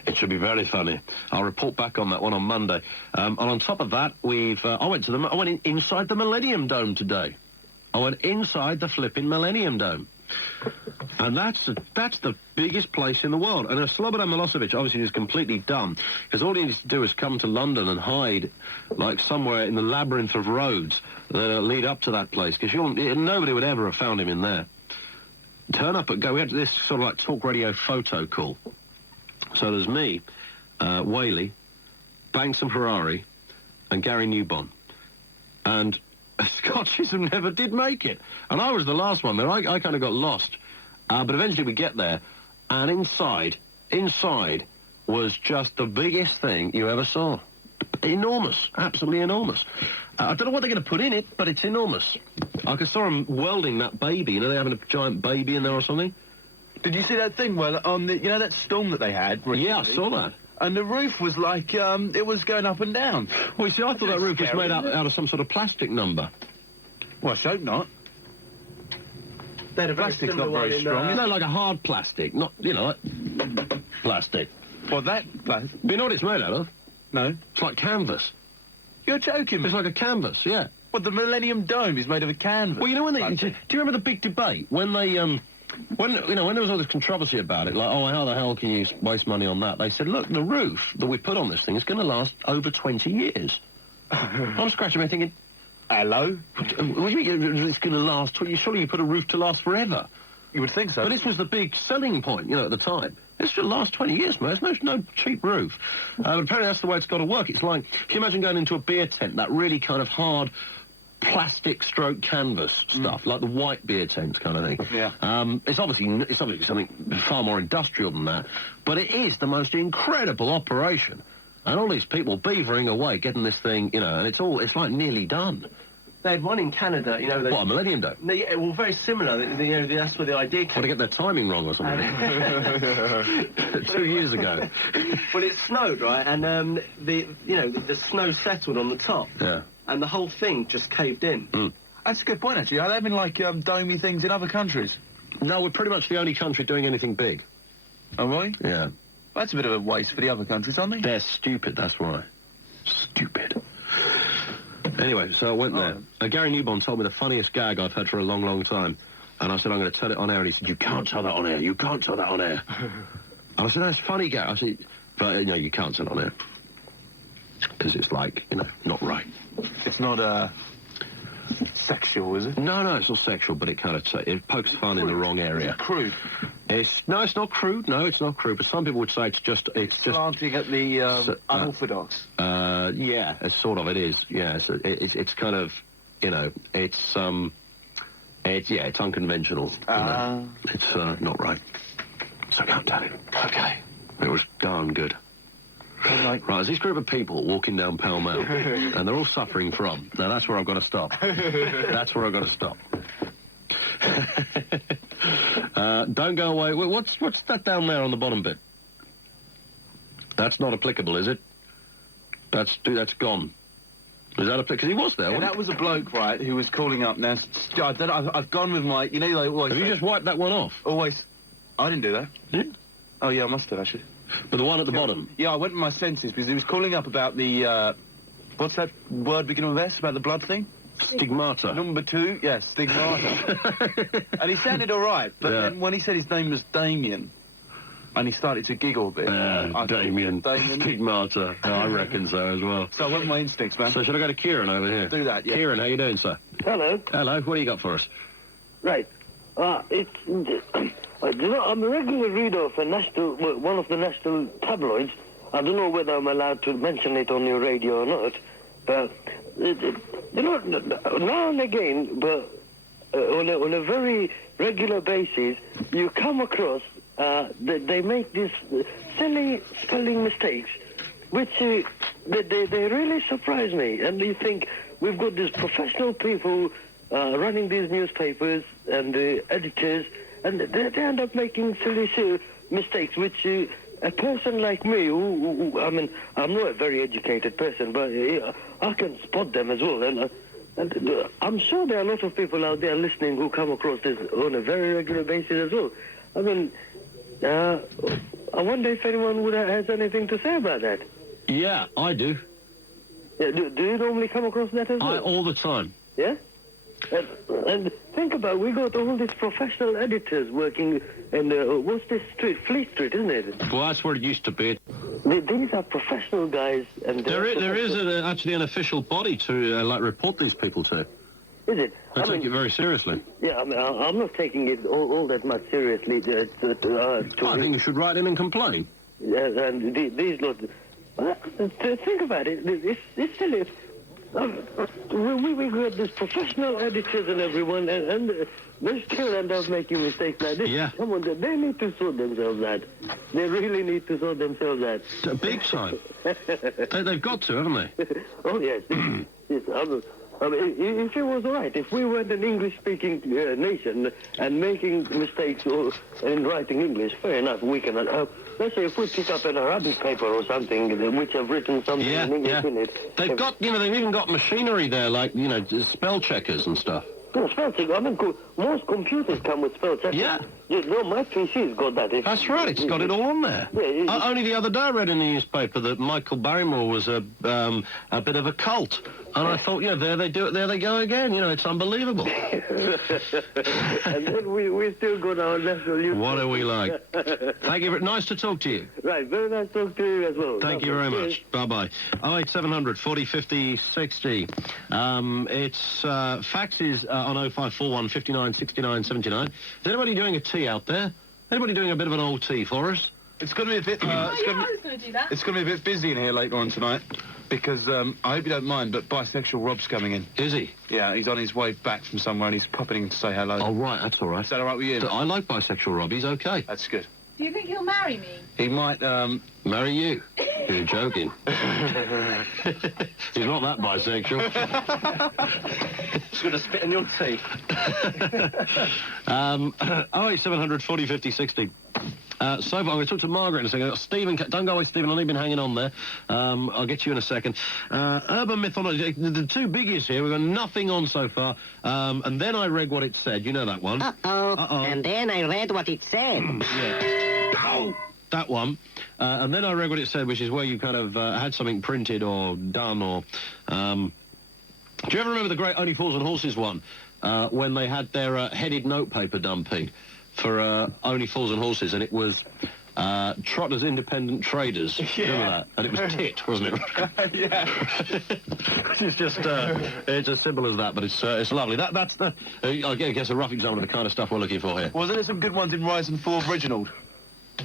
it should be very funny. I'll report back on that one on Monday. And on top of that, I went inside the Millennium Dome today. I went inside the flipping Millennium Dome. And that's the biggest place in the world. And Slobodan Milosevic obviously is completely dumb, because all he needs to do is come to London and hide, like somewhere in the labyrinth of roads that lead up to that place, because nobody would ever have found him in there. Turn up and go. We had this sort of like talk radio photo call. So there's me, Whaley, Banks and Ferrari, and Gary Newbon. And Scotchism never did make it. And I was the last one there. I kind of got lost. But eventually we get there, and inside was just the biggest thing you ever saw. Enormous. Absolutely enormous. I don't know what they're going to put in it, but it's enormous. I saw them welding that baby. You know, they're having a giant baby in there or something. Did you see that thing where on the, that storm that they had recently? Yeah, I saw that. And the roof was like, it was going up and down. Well, you see, I thought that roof was made out of some sort of plastic number. Well, I hope not. Plastic's not very strong. Like a hard plastic, not, like plastic. Well, that plastic. You know what it's made out of? No. It's like canvas. You're joking me. It's like a canvas, yeah. Well, the Millennium Dome is made of a canvas. Well, do you remember the big debate when they, when there was all this controversy about it, like, oh, how the hell can you waste money on that? They said, look, the roof that we put on this thing is going to last over 20 years. I'm scratching my head thinking, hello? What do you mean it's going to last 20 years? Surely you put a roof to last forever. You would think so. But this was the big selling point, at the time. This should last 20 years, man. It's no cheap roof. But apparently that's the way it's got to work. It's like, if you imagine going into a beer tent, that really kind of hard plastic stroke canvas stuff, like the white beer tents kind of thing. Yeah. It's obviously something far more industrial than that, but it is the most incredible operation. And all these people beavering away, getting this thing, and it's like nearly done. They had one in Canada, What, a Millennium Dome? No, yeah, well, very similar. That's where the idea came. Got to get their timing wrong or something. 2 years ago. Well, it snowed, right? And the snow settled on the top. Yeah. And the whole thing just caved in. Mm. That's a good point, actually. Are they having, like, domey things in other countries? No, we're pretty much the only country doing anything big. Oh, really? Yeah. That's a bit of a waste for the other countries, aren't they? They're stupid, that's why. Stupid. Anyway, so I went there. Gary Newbon told me the funniest gag I've heard for a long, long time. And I said, I'm going to tell it on air. And he said, you can't tell that on air. You can't tell that on air. And I said, that's funny gag. I said, but, no, you can't tell it on air. Because it's like, not right. It's not, sexual, is it? No, it's not sexual, but it kind of it pokes fun in the wrong area. Crude. It's not crude. No, it's not crude. But some people would say it's just slanting at the unorthodox. Yeah, it's sort of. It is. Yeah, it's kind of, it's unconventional. It's not right. So I can't tell it. Okay. It was darn good. Right, there's this group of people walking down Pall Mall, and they're all suffering from. Now, that's where I've got to stop. That's where I've got to stop. Don't go away. What's that down there on the bottom bit? That's not applicable, is it? That's gone. Is that applicable? Because he was there, yeah, that was a bloke, right, who was calling up. Now, I've gone with my... always... Have you just wiped that one off? Always... I didn't do that. Did? Oh, yeah, I must have, actually. But the one at the bottom? Yeah, I went with my senses, because he was calling up about the, what's that word beginning with S, about the blood thing? Stigmata. Number 2, yes, stigmata. And he sounded all right, but then when he said his name was Damien, and he started to giggle a bit. Damien. Stigmata. I reckon so as well. So I went with my instincts, man. So should I go to Kieran over here? Do that, yeah. Kieran, how you doing, sir? Hello. Hello, what do you got for us? Right. I'm a regular reader of one of the national tabloids. I don't know whether I'm allowed to mention it on your radio or not, but, now and again, but on a very regular basis, you come across, they make these silly spelling mistakes, which they really surprise me. And you think we've got these professional people running these newspapers and editors, and they end up making silly mistakes, which a person like me, who I mean, I'm not a very educated person, but I can spot them as well. And I'm sure there are a lot of people out there listening who come across this on a very regular basis as well. I mean, I wonder if anyone has anything to say about that. Yeah, I do. Yeah, do you normally come across that as well? All the time. Yeah? And think about it, we got all these professional editors working in what's this street? Fleet Street, isn't it? Well, that's where it used to be. These are professional guys, and there is actually an official body to report these people to. Is it? I take it very seriously. Yeah, I mean, I'm not taking it all that much seriously. I think you should write in and complain. Yeah, and these lot. Think about it. It's silly. We got these professional editors and everyone, and they still end up making mistakes like this. Yeah. Come on, they need to sort themselves out. They really need to sort themselves out. Big time. They've got to, haven't they? Oh, yes. Yes. I mean, if it was all right, if we weren't an English-speaking nation and making mistakes in writing English, fair enough, we can... let's say if we pick up an Arabic paper or something which have written something in English in it... They've got, they've even got machinery there, like, spell checkers and stuff. No, spell check. I mean, most computers come with spell checkers. Yeah. My PC's got that. That's right, it's got it all on there. Yeah, only the other day I read in the newspaper that Michael Barrymore was a bit of a cult. And I thought, there they do it, there they go again. It's unbelievable. And then we still got our national youth. What are we like? Thank you. Nice to talk to you. Right, very nice to talk to you as well. Thank you very much. Bye-bye. 08700 40 50 60. It's faxes on 0541 59 69 79. Is anybody doing a tea out there? Anybody doing a bit of an old tea for us? It's going to be a bit... It's going to be a bit busy in here later on tonight, because I hope you don't mind, but bisexual Rob's coming in. Is he? Yeah, he's on his way back from somewhere and he's popping in to say hello. Oh, right, that's all right. Is that all right with you? I like bisexual Rob, he's okay. That's good. Do you think he'll marry me? He might, marry you. You're joking. He's not that bisexual. He's going to spit in your tea. 08700 40 50 60. So far, I'm going to talk to Margaret in a second. Stephen, don't go away, Stephen. I've only been hanging on there. I'll get you in a second. Urban mythology, the two biggies here. We've got nothing on so far. And then I read what it said. You know that one. Uh-oh. And then I read what it said. Ow! That one. And then I read what it said, which is where you kind of had something printed or done or... do you ever remember the great Only Fools and Horses one? When they had their headed notepaper dumping for Only Fools and Horses, and it was Trotter's Independent Traders. Yeah. Remember that? And it was tit, wasn't it? Yeah. It's just, it's as simple as that, but it's lovely. That's the, I guess, a rough example of the kind of stuff we're looking for here. Well, there some good ones in Rise and Fall of Reginald.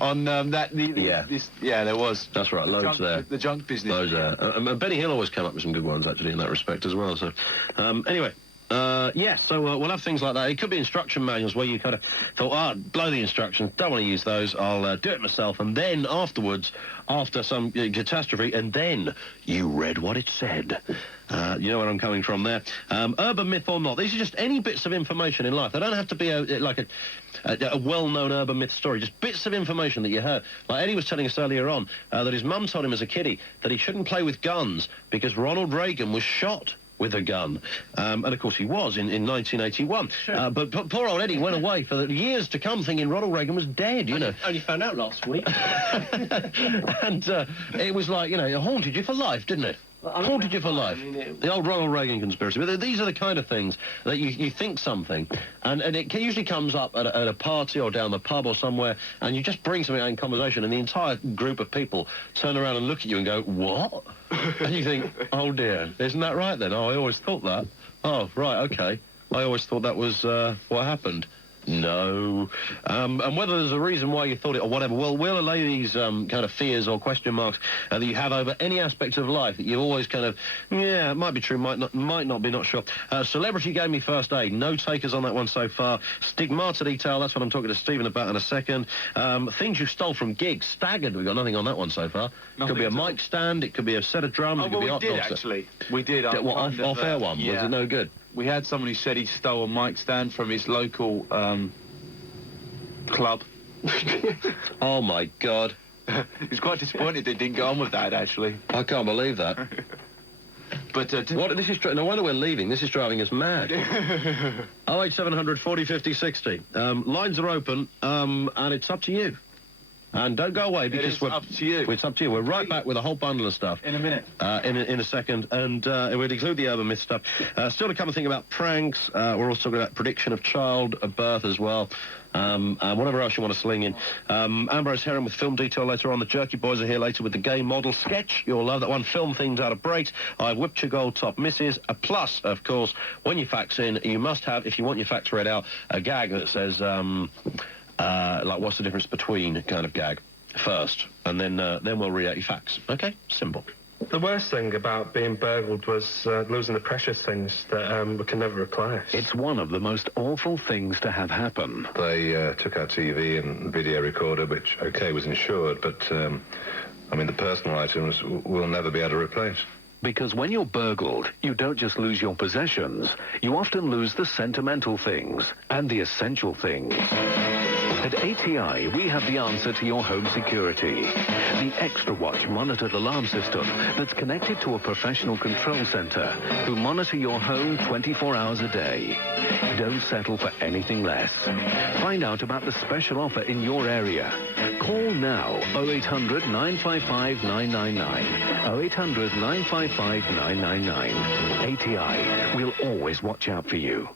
On there was. That's right, loads there. The junk business. Loads there. Benny Hill always came up with some good ones, actually, in that respect as well. So, anyway... so we'll have things like that. It could be instruction manuals where you kind of thought, blow the instructions, don't want to use those, I'll do it myself, and then afterwards, after some catastrophe, and then you read what it said. You know where I'm coming from there. Urban myth or not, these are just any bits of information in life. They don't have to be a well-known urban myth story, just bits of information that you heard. Like Eddie was telling us earlier on that his mum told him as a kiddie that he shouldn't play with guns because Ronald Reagan was shot with a gun. And, of course, he was in 1981. Sure. But poor old Eddie went away for years to come thinking Ronald Reagan was dead, you know. Only found out last week. And it was like, it haunted you for life, didn't it? Haunted you for life. The old Ronald Reagan conspiracy. But these are the kind of things that you think something, and it usually comes up at a party or down the pub or somewhere, and you just bring something out in conversation, and the entire group of people turn around and look at you and go, what? And you think, oh dear, isn't that right then? Oh, I always thought that. Oh, right, okay. I always thought that was what happened. No. And whether there's a reason why you thought it or whatever, well, we'll allay these kind of fears or question marks that you have over any aspect of life that you've always kind of, yeah, it might be true, might not be, not sure. Celebrity gave me first aid. No takers on that one so far. Stigmata detail, that's what I'm talking to Stephen about in a second. Things you stole from gigs. Staggered, we've got nothing on that one so far. Could be a mic stand, it could be a set of drums, it could be hot dogs. Actually. We did. Off-air one? Yeah. Was it no good? We had someone who said he stole a mic stand from his local club. Oh, my God. He's quite disappointed they didn't go on with that, actually. I can't believe that. But, this is... No wonder we're leaving. This is driving us mad. 08700 40 50 60. Lines are open, and it's up to you. And don't go away because it's up to you. It's up to you. We're right back with a whole bundle of stuff. In a minute. In a second. And it would include the urban myth stuff. Still to come and think about pranks. We're also talking about prediction of child birth as well. Whatever else you want to sling in. Ambrose Heron with film detail later on. The Jerky Boys are here later with the gay model sketch. You'll love that one. Film themes out of breaks. I've whipped your gold top misses. A plus, of course, when you fax in, you must have, if you want your facts read out, a gag that says... like, what's the difference between kind of gag first, and then we'll read out your facts. Okay? Simple. The worst thing about being burgled was losing the precious things that we can never replace. It's one of the most awful things to have happen. They took our TV and video recorder, which, okay, was insured, but, I mean, the personal items we'll never be able to replace. Because when you're burgled, you don't just lose your possessions, you often lose the sentimental things and the essential things. At ATI, we have the answer to your home security. The Extra Watch monitored alarm system that's connected to a professional control center who monitor your home 24 hours a day. Don't settle for anything less. Find out about the special offer in your area. Call now 0800 955 999. 0800 955 999. ATI, we'll always watch out for you.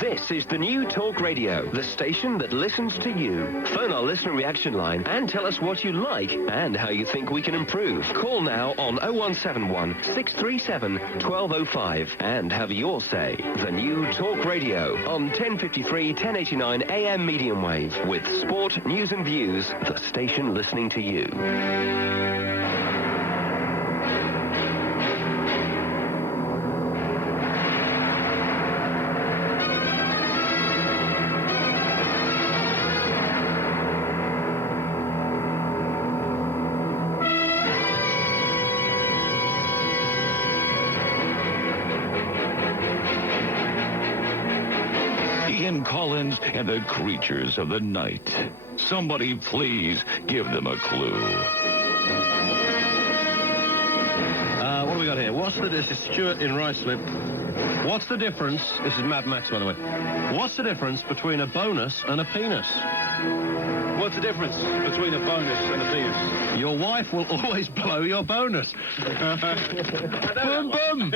This is the new Talk Radio, the station that listens to you. Phone our listener reaction line and tell us what you like and how you think we can improve. Call now on 0171 637 1205 and have your say. The new Talk Radio on 1053 1089 AM medium wave with sport, news and views, the station listening to you. Collins and the creatures of the night. Somebody please give them a clue. What do we got here? This is Stuart in Ruislip. What's the difference? This is Mad Max, by the way. What's the difference between a bonus and a penis? What's the difference between a bonus and a penis? Your wife will always blow your bonus. Boom, boom.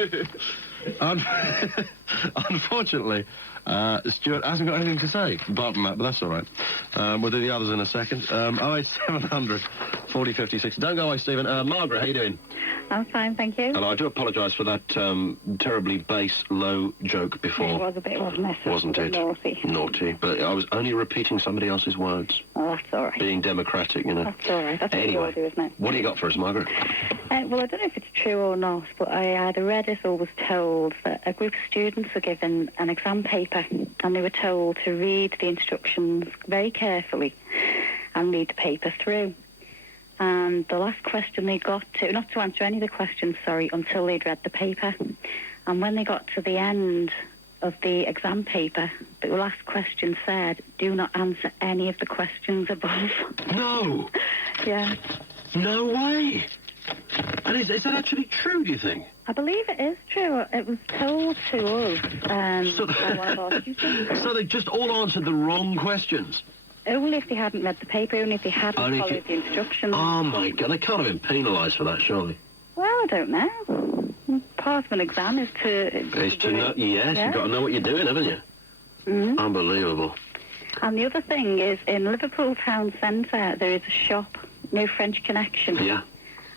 Unfortunately, Stuart hasn't got anything to say apart from that, but that's all right. We'll do the others in a second. 08700 40 56. Don't go away, Stephen. Margaret, how you doing? I'm fine, thank you. Hello, I do apologise for that terribly bass, low joke before. It was a bit, wasn't it? Wasn't it? Naughty. Naughty. But I was only repeating somebody else's words. Oh, that's all right. Being democratic, you know. That's all right. That's anyway, what you all do, isn't it? What do you got for us, Margaret? Well, I don't know if it's true or not, but I either read it or was told that a group of students were given an exam paper and they were told to read the instructions very carefully and read the paper through. And the last question they got to, not to answer any of the questions, sorry, until they'd read the paper. And when they got to the end of the exam paper, the last question said, do not answer any of the questions above. No! Yeah. No way! And is that actually true, do you think? I believe it is true. It was told to us by one of our tutors. So they just all answered the wrong questions? Only if they hadn't read the paper, only if they hadn't followed the instructions. Oh, my God. They can't have been penalised for that, surely. Well, I don't know. Part of an exam is to... Yes, you've got to know what you're doing, haven't you? Mm-hmm. Unbelievable. And the other thing is, in Liverpool Town Centre, there is a shop, No French Connection. Yeah.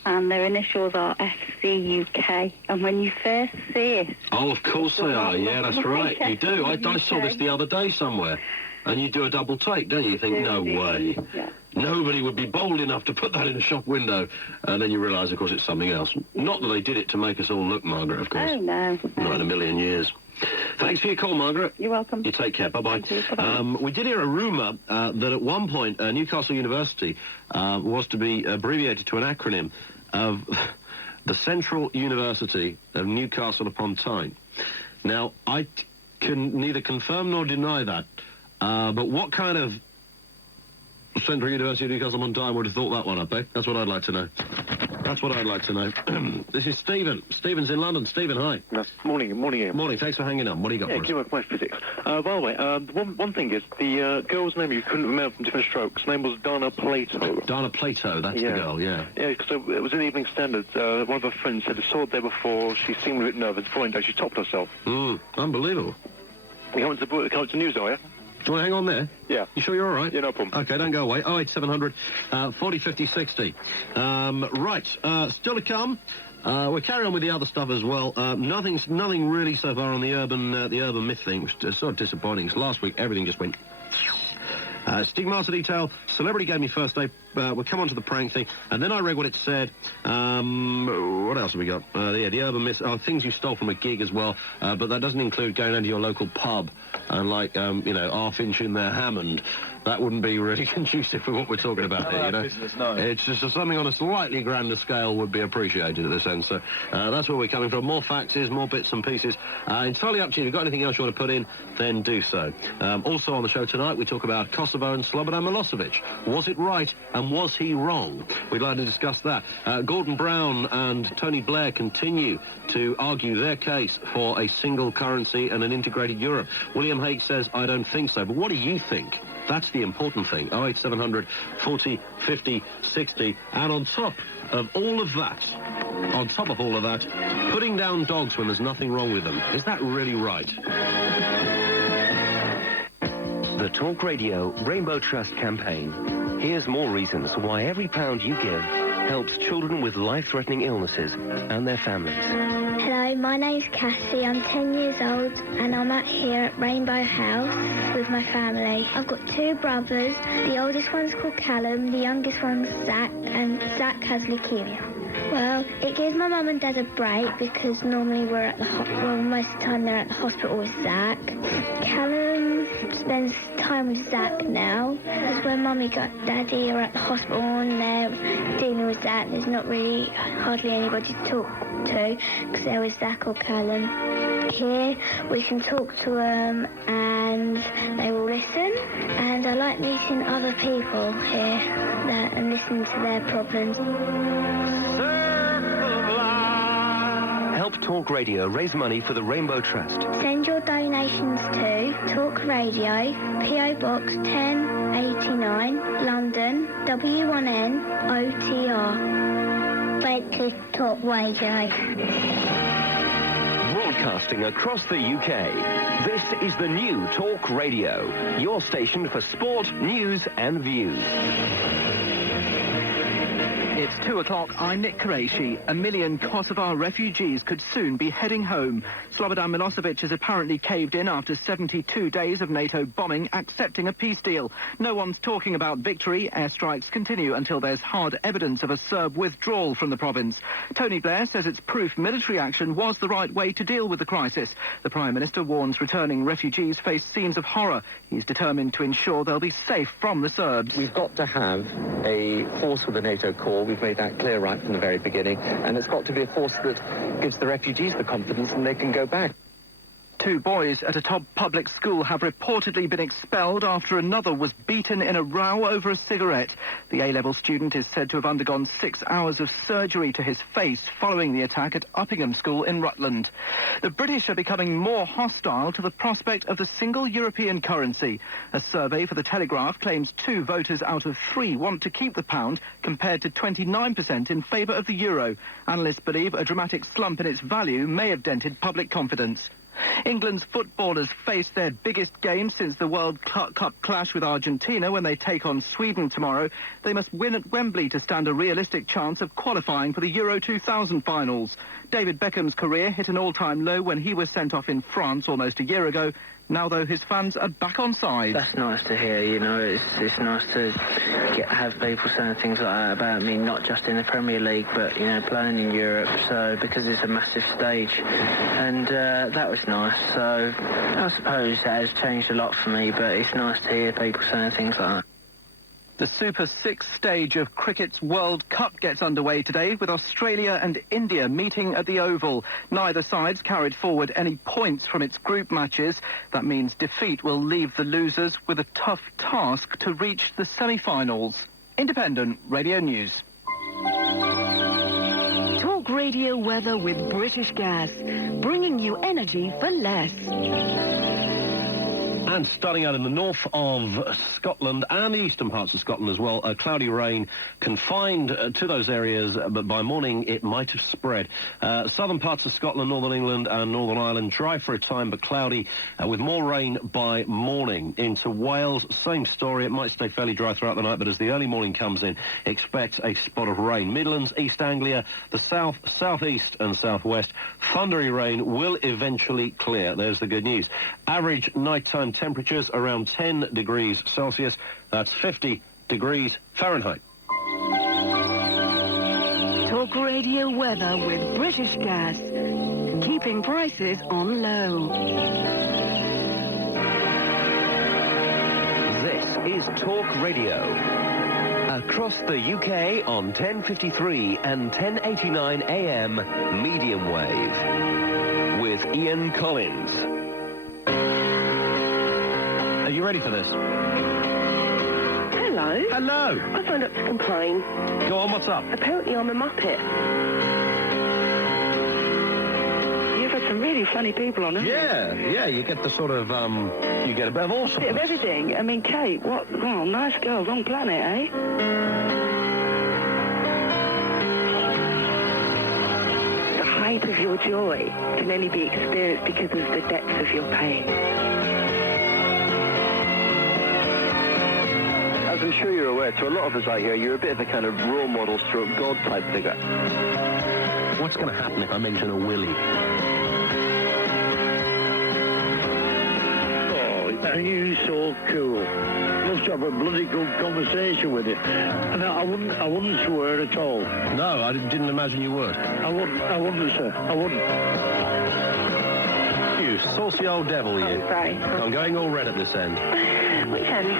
And their initials are FCUK. And when you first see it... Oh, of course they are. Yeah, that's right. You do. I saw this the other day somewhere. And you do a double take, don't you? You think, no way. Yeah. Nobody would be bold enough to put that in a shop window. And then you realise, of course, it's something else. Not that they did it to make us all look, Margaret, of course. Oh, no. Not in a million years. Thanks for your call, Margaret. You're welcome. You take care. Bye-bye. Thank you. Bye-bye. We did hear a rumour that at one point Newcastle University was to be abbreviated to an acronym of the Central University of Newcastle upon Tyne. Now, I can neither confirm nor deny that, but what kind of Central University of Newcastle upon Tyne would have thought that one up, eh? That's what I'd like to know. That's what I'd like to know. This is Stephen. Stephen's in London. Stephen, hi. Morning, Ian. Morning, thanks for hanging on. What do you got for us? Yeah, my physics. By the way, one thing is, the girl's name you couldn't remember from different strokes, her name was Dana Plato. Dana Plato, that's the girl, yeah. Yeah, because it was in the Evening Standard. One of her friends said I saw her there before, she seemed a bit nervous. The following day she topped herself. Unbelievable. You coming to news, are you? Do you want to hang on there? Yeah. You sure you're all right? Yeah, no problem. OK, don't go away. 08700 40 50 60. Right, still to come. We'll carry on with the other stuff as well. Nothing really so far on the urban myth thing, which is sort of disappointing. 'Cause last week everything just went. Stigmata detail, celebrity gave me first day, we'll come on to the prank thing, and then I read what it said. What else have we got? The urban myths, things you stole from a gig as well, but that doesn't include going down to your local pub and, like, half inch in their Hammond. That wouldn't be really conducive for what we're talking about here, you know? Business, no. It's just something on a slightly grander scale would be appreciated at this end, so that's where we're coming from. More faxes, more bits and pieces. Entirely up to you. If you've got anything else you want to put in, then do so. Also on the show tonight, we talk about Kosovo and Slobodan Milosevic. Was it right and was he wrong? We'd like to discuss that. Gordon Brown and Tony Blair continue to argue their case for a single currency and an integrated Europe. William Hague says, I don't think so. But what do you think? That's the important thing. 08700 40 50 60. And on top of all of that, putting down dogs when there's nothing wrong with them. Is that really right? The Talk Radio Rainbow Trust campaign. Here's more reasons why every pound you give helps children with life-threatening illnesses and their families. Hello, my name's Cassie. I'm 10 years old and I'm out here at Rainbow House with my family. I've got two brothers. The oldest one's called Callum, the youngest one's Zach, and Zach has leukemia. Well, it gives my mum and dad a break because normally we're at the most of the time they're at the hospital with Zach. Callum spends time with Zach now because when mummy got daddy are at the hospital and they're dealing with that, there's not really hardly anybody to talk to because they're with Zach or Callum. Here we can talk to them and they will listen, and I like meeting other people here and listening to their problems. Help Talk Radio raise money for the Rainbow Trust. Send your donations to Talk Radio, PO Box 1089, London, W1N OTR. Breakfast Talk Radio. Broadcasting across the UK, this is the new Talk Radio, your station for sport, news and views. It's 2 o'clock. I'm Nick Qureshi. 1 million Kosovar refugees could soon be heading home. Slobodan Milosevic has apparently caved in after 72 days of NATO bombing, accepting a peace deal. No one's talking about victory. Airstrikes continue until there's hard evidence of a Serb withdrawal from the province. Tony Blair says it's proof military action was the right way to deal with the crisis. The Prime Minister warns returning refugees face scenes of horror. He's determined to ensure they'll be safe from the Serbs. We've got to have a force with the NATO core. We've made that clear right from the very beginning, and it's got to be a force that gives the refugees the confidence and they can go back. 2 boys at a top public school have reportedly been expelled after another was beaten in a row over a cigarette. The A-level student is said to have undergone 6 hours of surgery to his face following the attack at Uppingham School in Rutland. The British are becoming more hostile to the prospect of the single European currency. A survey for The Telegraph claims 2 voters out of 3 want to keep the pound, compared to 29% in favour of the euro. Analysts believe a dramatic slump in its value may have dented public confidence. England's footballers face their biggest game since the World Cup clash with Argentina when they take on Sweden tomorrow. They must win at Wembley to stand a realistic chance of qualifying for the Euro 2000 finals. David Beckham's career hit an all-time low when he was sent off in France almost a year ago. Now, though, his fans are back on side. That's nice to hear, you know. It's nice to have people saying things like that about me, not just in the Premier League, but, you know, playing in Europe, so, because it's a massive stage. And that was nice, so I suppose that has changed a lot for me, but it's nice to hear people saying things like that. The Super 6 stage of cricket's World Cup gets underway today, with Australia and India meeting at the Oval. Neither side's carried forward any points from its group matches. That means defeat will leave the losers with a tough task to reach the semi-finals. Independent Radio News. Talk Radio weather with British Gas, bringing you energy for less. And starting out in the north of Scotland and the eastern parts of Scotland as well, cloudy rain confined to those areas, but by morning it might have spread. Southern parts of Scotland, Northern England and Northern Ireland, dry for a time but cloudy, with more rain by morning. Into Wales, same story. It might stay fairly dry throughout the night, but as the early morning comes in, expect a spot of rain. Midlands, East Anglia, the south, southeast and southwest, thundery rain will eventually clear. There's the good news. Average nighttime temperatures around 10 degrees Celsius. That's 50 degrees Fahrenheit. Talk Radio weather with British Gas, keeping prices on low. This is Talk Radio. Across the UK on 1053 and 1089 AM medium wave. With Ian Collins. Are you ready for this? Hello. Hello. I phoned up to complain. Go on, what's up? Apparently I'm a muppet. You've had some really funny people on, haven't you? Yeah, you get the sort of, you get a bit of all sorts. A bit of everything. I mean, Kate, what? Oh, nice girl, wrong planet, eh? The height of your joy can only be experienced because of the depth of your pain. As I'm sure you're aware, to a lot of us out here, you're a bit of a kind of role model stroke God type figure. What's going to happen if I mention a willy? Oh, are you so cool? Must have a bloody good conversation with you. And I wouldn't swear at all. No, I didn't imagine you would. I wouldn't, sir. I wouldn't. You saucy old devil, you. I'm sorry. I'm going all red at this end. Which end?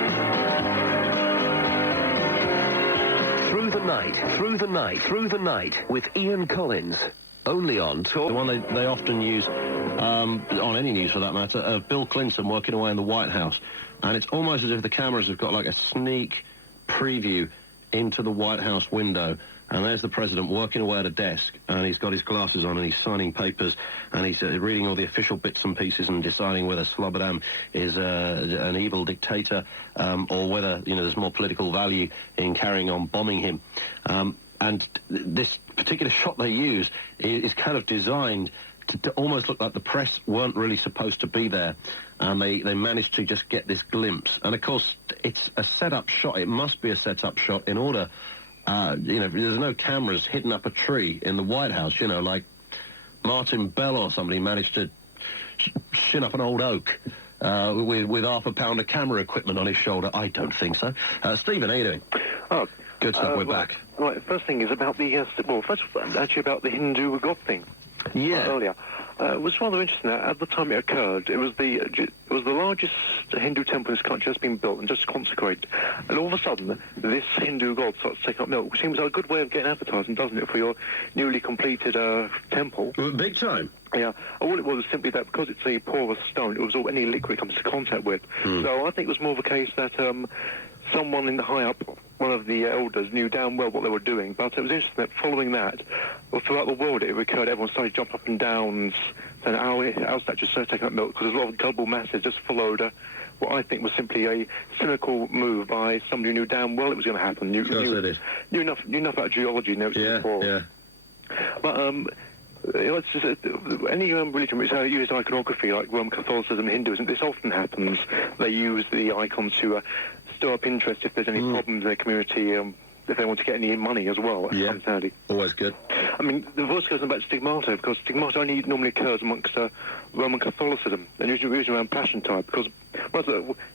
Through the night, with Ian Collins. Only on Talk. The one they often use, on any news for that matter, of Bill Clinton working away in the White House. And it's almost as if the cameras have got like a sneak preview into the White House window. And there's the president working away at a desk, and he's got his glasses on, and he's signing papers, and he's reading all the official bits and pieces and deciding whether Slobodan is an evil dictator, or whether, you know, there's more political value in carrying on bombing him. And this particular shot they use is kind of designed to almost look like the press weren't really supposed to be there, and they managed to just get this glimpse. And of course, it's a set-up shot. It must be a set-up shot in order. You know, there's no cameras hidden up a tree in the White House, you know, like Martin Bell or somebody managed to shin up an old oak with half a pound of camera equipment on his shoulder. I don't think so. Stephen, how you doing? Oh, good stuff. We're back. Right, first thing is about the, first of all, actually about the Hindu God thing. Yeah. Earlier. It was rather interesting that at the time it occurred, it was the largest Hindu temple in this country that's been built and just consecrated. And all of a sudden, this Hindu god starts taking up milk, which seems like a good way of getting advertising, doesn't it, for your newly completed temple? Big time. Yeah. All it was simply that because it's a porous stone, it was all any liquid it comes into contact with. So I think it was more of a case that someone in the high up, one of the elders, knew damn well what they were doing. But it was interesting that following that, well, throughout the world it occurred, everyone started to jump up and down, saying our statues started taking up milk, because a lot of gullible masses just followed what I think was simply a cynical move by somebody who knew damn well it was going to happen. Knew enough about geology, knew it before. Yeah. But it's just, any religion which uses iconography, like Roman Catholicism and Hinduism, this often happens. They use the icons to stir up interest if there's any problems in their community, if they want to get any money as well. Yeah, always good. I mean, the voice goes on about stigmata, because stigmata only normally occurs amongst Roman Catholicism, and usually around Passion time, because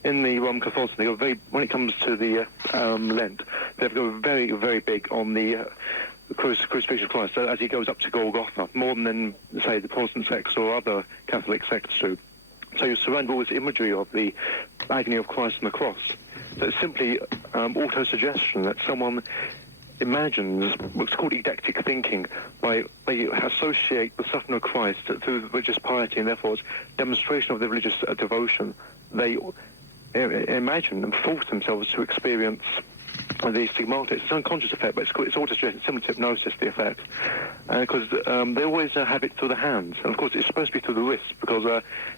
in the Roman Catholicism, they go when it comes to the Lent, they go very, very big on the crucifixion of Christ, so as he goes up to Golgotha, more than, say, the Protestant sects or other Catholic sects do. So you surround all this imagery of the agony of Christ on the cross. So it's simply auto-suggestion that someone imagines what's called eidectic thinking. They associate the suffering of Christ through religious piety, and therefore it's demonstration of their religious devotion. They imagine and force themselves to experience the stigmata. It's an unconscious effect, but it's auto-suggestion, similar to hypnosis, the effect. Because they always have it through the hands. And of course, it's supposed to be through the wrists, because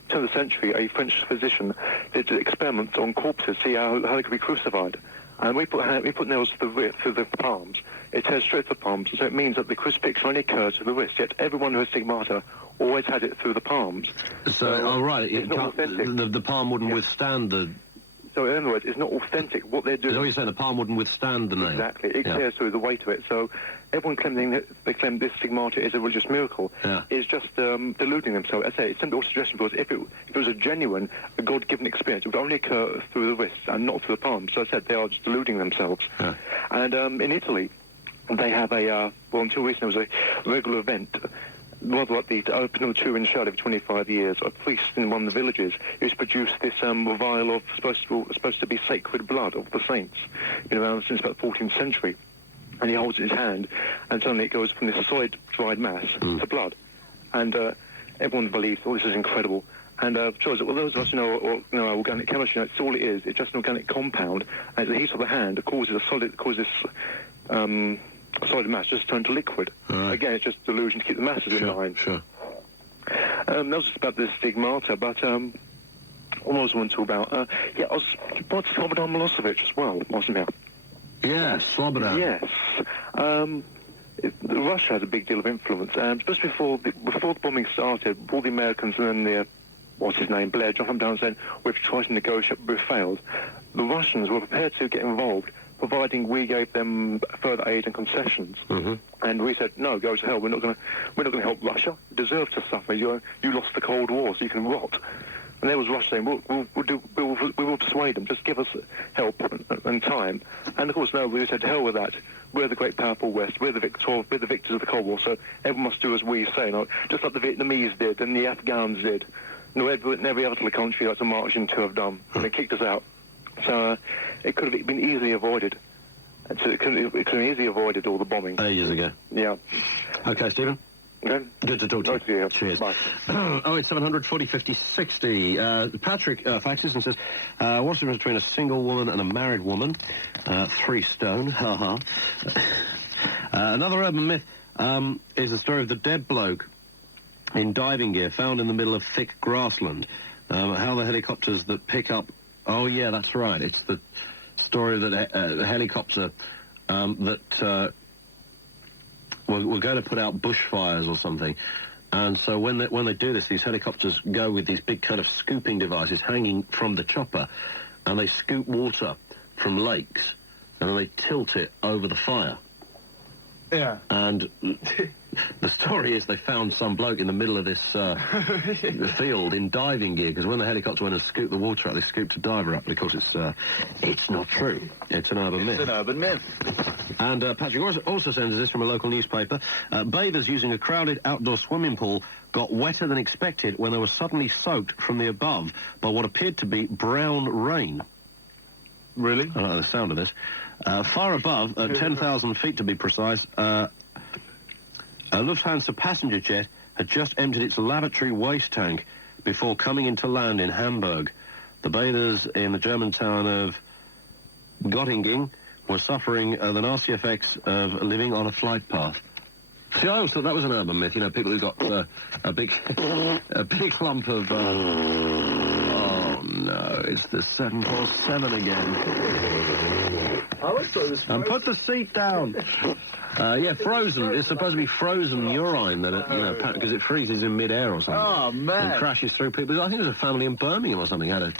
turn of the century, a French physician did experiments on corpses, see how they could be crucified. And we put nails through the palms. It tears straight through the palms, so it means that the crucifixion only occurs through the wrist. Yet everyone who has stigmata always had it through the palms. So, right, it's not authentic. The palm wouldn't withstand the... So in other words, it's not authentic. What they're doing... So you're saying the palm wouldn't withstand the nail? Exactly. It tears through the weight of it. So everyone they claim this stigmata is a religious miracle is just deluding themselves. I say it's simply auto-suggestion, because if it was a genuine, a God-given experience, it would only occur through the wrists and not through the palms. So I said they are just deluding themselves. Yeah. And in Italy, they have until recently there was a regular event, rather like the opening of the Turin show over 25 years. A priest in one of the villages who's produced this vial of supposed to be sacred blood of the saints, around since about the 14th century. And he holds it in his hand, and suddenly it goes from this solid dried mass to blood. And everyone believes, this is incredible. And those of us who know organic chemistry, it's all it is. It's just an organic compound, and the heat of the hand causes solid mass just turn to liquid. Right. Again, it's just delusion to keep the masses in line. Sure. That was just about the stigmata, but what I was going to talk about, I was about Slobodan Milosevic as well, wasn't it? Yes, Slobodan. Yes. Russia has a big deal of influence. Just before the bombing started, all the Americans and then Blair, John down saying, we've tried to negotiate, but we've failed. The Russians were prepared to get involved, providing we gave them further aid and concessions. Mm-hmm. And we said, no, go to hell. We're not going to help Russia. You deserve to suffer. You lost the Cold War, so you can rot. And there was Russia saying, we will persuade them. Just give us help and time. And of course, no, we said, to hell with that. We're the great powerful West. We're the victors of the Cold War. So everyone must do as we say. Just like the Vietnamese did and the Afghans did. And every other country that's a march into have done. And they kicked us out. So it could have been easily avoided. So it could have been easily avoided, all the bombing. Years ago. Yeah. Okay, Stephen. Okay. Good to talk to you. Nice to you. Cheers. Bye. 08700 40 50 60. Patrick faxes and says, what's the difference between a single woman and a married woman? 3 stone. Ha Another urban myth is the story of the dead bloke in diving gear found in the middle of thick grassland. How the helicopters that pick up... Oh, yeah, that's right. It's the story that a helicopter that... we're going to put out bushfires or something. And so when they do this, these helicopters go with these big kind of scooping devices hanging from the chopper, and they scoop water from lakes, and then they tilt it over the fire. Yeah. And the story is they found some bloke in the middle of this field in diving gear, because when the helicopter went and scooped the water up, they scooped a diver up. But of course, it's not true. It's an urban myth. It's an urban myth. And Patrick also sends us this from a local newspaper. Bathers using a crowded outdoor swimming pool got wetter than expected when they were suddenly soaked from the above by what appeared to be brown rain. Really? I don't know the sound of this. Far above, 10,000 feet to be precise, a Lufthansa passenger jet had just emptied its lavatory waste tank before coming into land in Hamburg. The bathers in the German town of Göttingen were suffering the nasty effects of living on a flight path. See, I always thought that was an urban myth, people who got a big lump of... oh, no, it's the 747 again. I always thought it was frozen. And put the seat down. Frozen. It's supposed to be frozen urine that because it freezes in mid-air or something. Oh, man. And crashes through people. I think there's a family in Birmingham or something had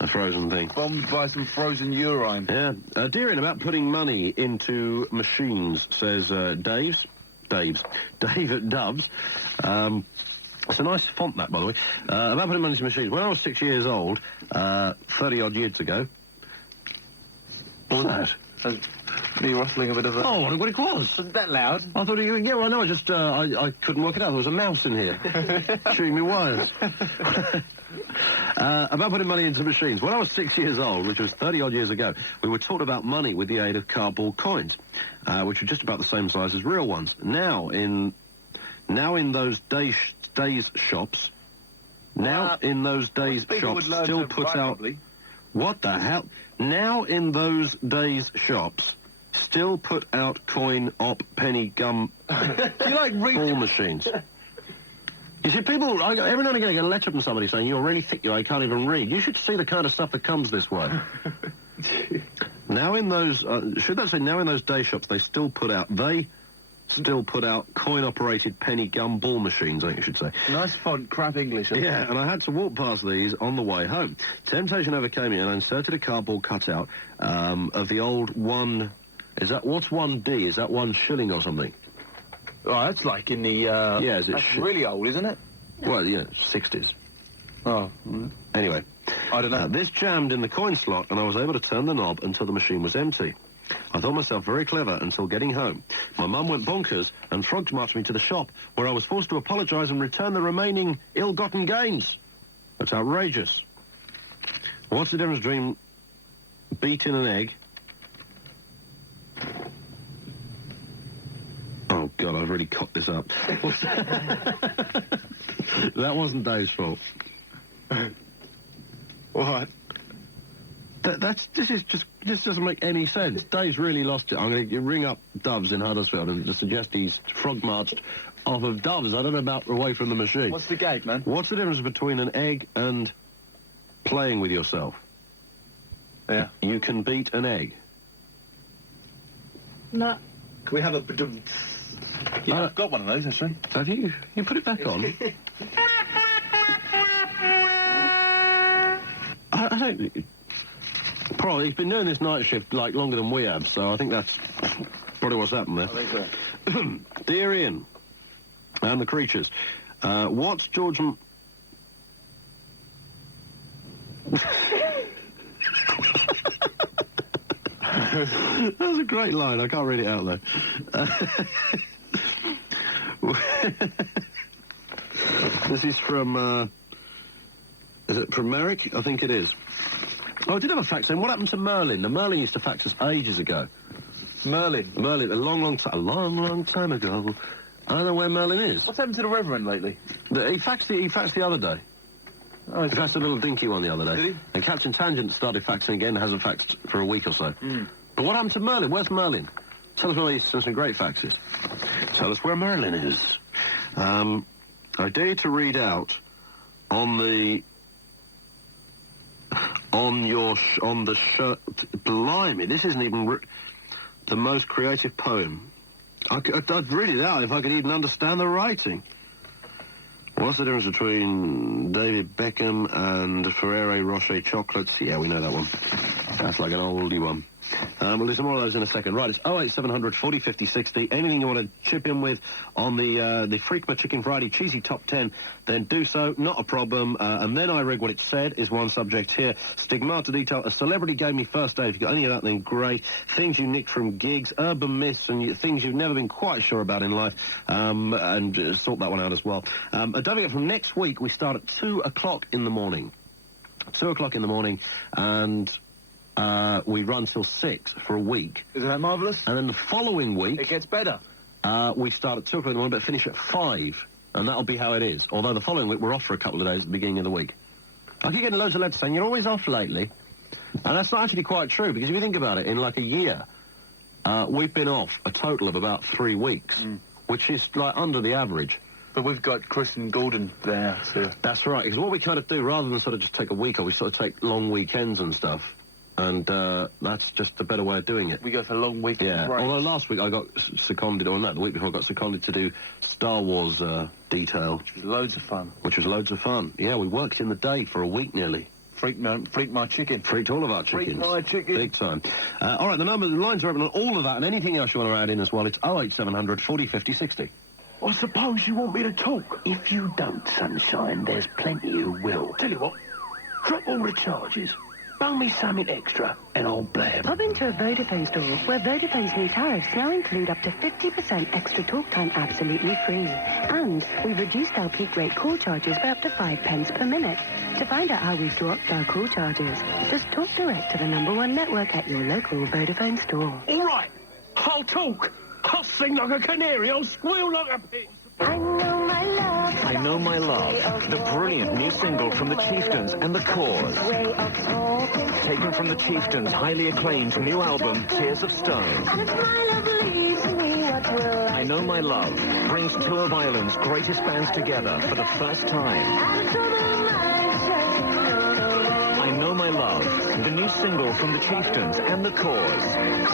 a frozen thing. Bombed by some frozen urine. Yeah. Deering about putting money into machines, says Dave at Doves. It's a nice font, that, by the way. About putting money into machines. When I was 6 years old, 30-odd years ago... What was that? Me rustling a bit of a... Oh, what it was. Wasn't that loud? I thought you... Yeah, well, no, I couldn't work it out. There was a mouse in here. Chewing me wires. About putting money into machines. When I was 6 years old, which was 30-odd years ago, we were taught about money with the aid of cardboard coins, which were just about the same size as real ones. Now in those days shops, still put out... What the hell? Now in those days shops, still put out coin, op, penny, gum, ball machines. You see, people, every now and again I get a letter from somebody saying, you're really thick, I can't even read. You should see the kind of stuff that comes this way. Now in those, should that say now in those day shops, they still put out coin-operated penny gum ball machines, I think you should say. Nice font, crap English. Yeah, and I had to walk past these on the way home. Temptation overcame me, and I inserted a cardboard cutout of the old one... what's 1D? Is that 1 shilling or something? Oh, that's like in the... yeah, that's really old, isn't it? Well, yeah, 60s. Oh. Anyway. I don't know. This jammed in the coin slot, and I was able to turn the knob until the machine was empty. I thought myself very clever until getting home. My mum went bonkers and frogs marched me to the shop, where I was forced to apologise and return the remaining ill-gotten gains. That's outrageous. What's the difference between beating an egg... Oh, God, I've really cocked this up. That wasn't Dave's fault. What? This doesn't make any sense. Dave's really lost it. I'm going to ring up Doves in Huddersfield and suggest he's frog marched off of Doves. I don't know about away from the machine. What's the gate, man? What's the difference between an egg and playing with yourself? Yeah. You can beat an egg. No. Can we have a... Yeah, I've got one of those, actually. Have you? You put it back on. I don't... Probably, he's been doing this night shift, longer than we have, so I think that's probably what's happened there. I think so. Dear Ian and the creatures, what's George... That was a great line. I can't read it out, though. This is from... is it from Merrick? I think it is. Oh, I did have a fax saying, what happened to Merlin? The Merlin used to fax us ages ago. Merlin? Merlin, a long time ago. I don't know where Merlin is. What's happened to the Reverend lately? He faxed the other day. Oh, he faxed a little dinky one the other day. Did he? And Captain Tangent started faxing again, hasn't faxed for a week or so. But what happened to Merlin? Where's Merlin? Tell us where he's some great faxes. Tell us where Merlin is. I dare you to read out on the shirt. Blimey, this isn't even the most creative poem. I'd read it out if I could even understand the writing. What's the difference between David Beckham and Ferrero Rocher chocolates? Yeah, we know that one. That's like an oldie one. We'll do some more of those in a second. Right, it's 08700 40 50 60. Anything you want to chip in with on the Freakma Chicken Friday Cheesy Top 10, then do so. Not a problem. And then I read what it said is one subject here. Stigmata detail. A celebrity gave me first aid. If you've got any of that, then great. Things you nicked from gigs, urban myths, and things you've never been quite sure about in life. And sort that one out as well. Don't forget, from next week, we start at 2 o'clock in the morning. 2 o'clock in the morning, and... we run till 6 for a week. Isn't that marvellous? And then the following week... It gets better. We start at 2 o'clock in the morning, but finish at 5. And that'll be how it is. Although the following week, we're off for a couple of days at the beginning of the week. I keep getting loads of letters saying, you're always off lately. And that's not actually quite true, because if you think about it, in like a year, we've been off a total of about 3 weeks, which is like under the average. But we've got Chris and Gordon there, so... That's right, because what we kind of do, rather than sort of just take a week off, we sort of take long weekends and stuff. And that's just the better way of doing it. We go for long weekends. Yeah, breaks. although last week I got seconded, or not, the week before I got seconded to do Star Wars detail. Which was loads of fun. Yeah, we worked in the day for a week nearly. Freaked my chicken. Freaked all of our chickens. Freaked my chicken. Big time. All right, the lines are open on all of that, and anything else you want to add in as well, it's 08700 40 50 60. I suppose you want me to talk. If you don't, Sunshine, there's plenty who will. Tell you what, drop all the charges. Bung me something extra, and I'll blab. Pop into a Vodafone store where Vodafone's new tariffs now include up to 50% extra talk time absolutely free. And we've reduced our peak rate call charges by up to 5 pence per minute. To find out how we've dropped our call charges, just talk direct to the #1 network at your local Vodafone store. All right, I'll talk. I'll sing like a canary. I'll squeal like a pig. I know my love. I Know My Love, the brilliant new single from the Chieftains and the Cause. Taken from the Chieftains' highly acclaimed new album, Tears of Stone. I Know My Love brings two of Ireland's greatest bands together for the first time. I Know My Love, the new single from the Chieftains and the Cause.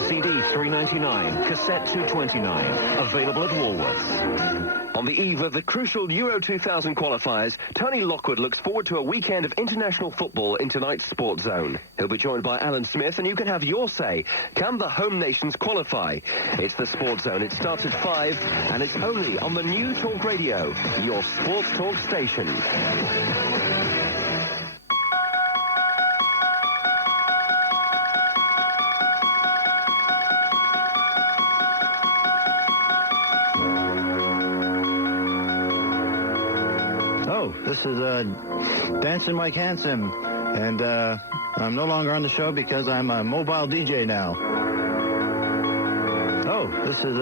CD $3.99, cassette $2.29, available at Woolworths. On the eve of the crucial Euro 2000 qualifiers, Tony Lockwood looks forward to a weekend of international football in tonight's Sports Zone. He'll be joined by Alan Smith, and you can have your say. Can the home nations qualify? It's the Sports Zone. It starts at 5, and it's only on the new Talk Radio, your sports talk station. This is Dancing Mike Handsome, and I'm no longer on the show because I'm a mobile DJ now. Oh, this is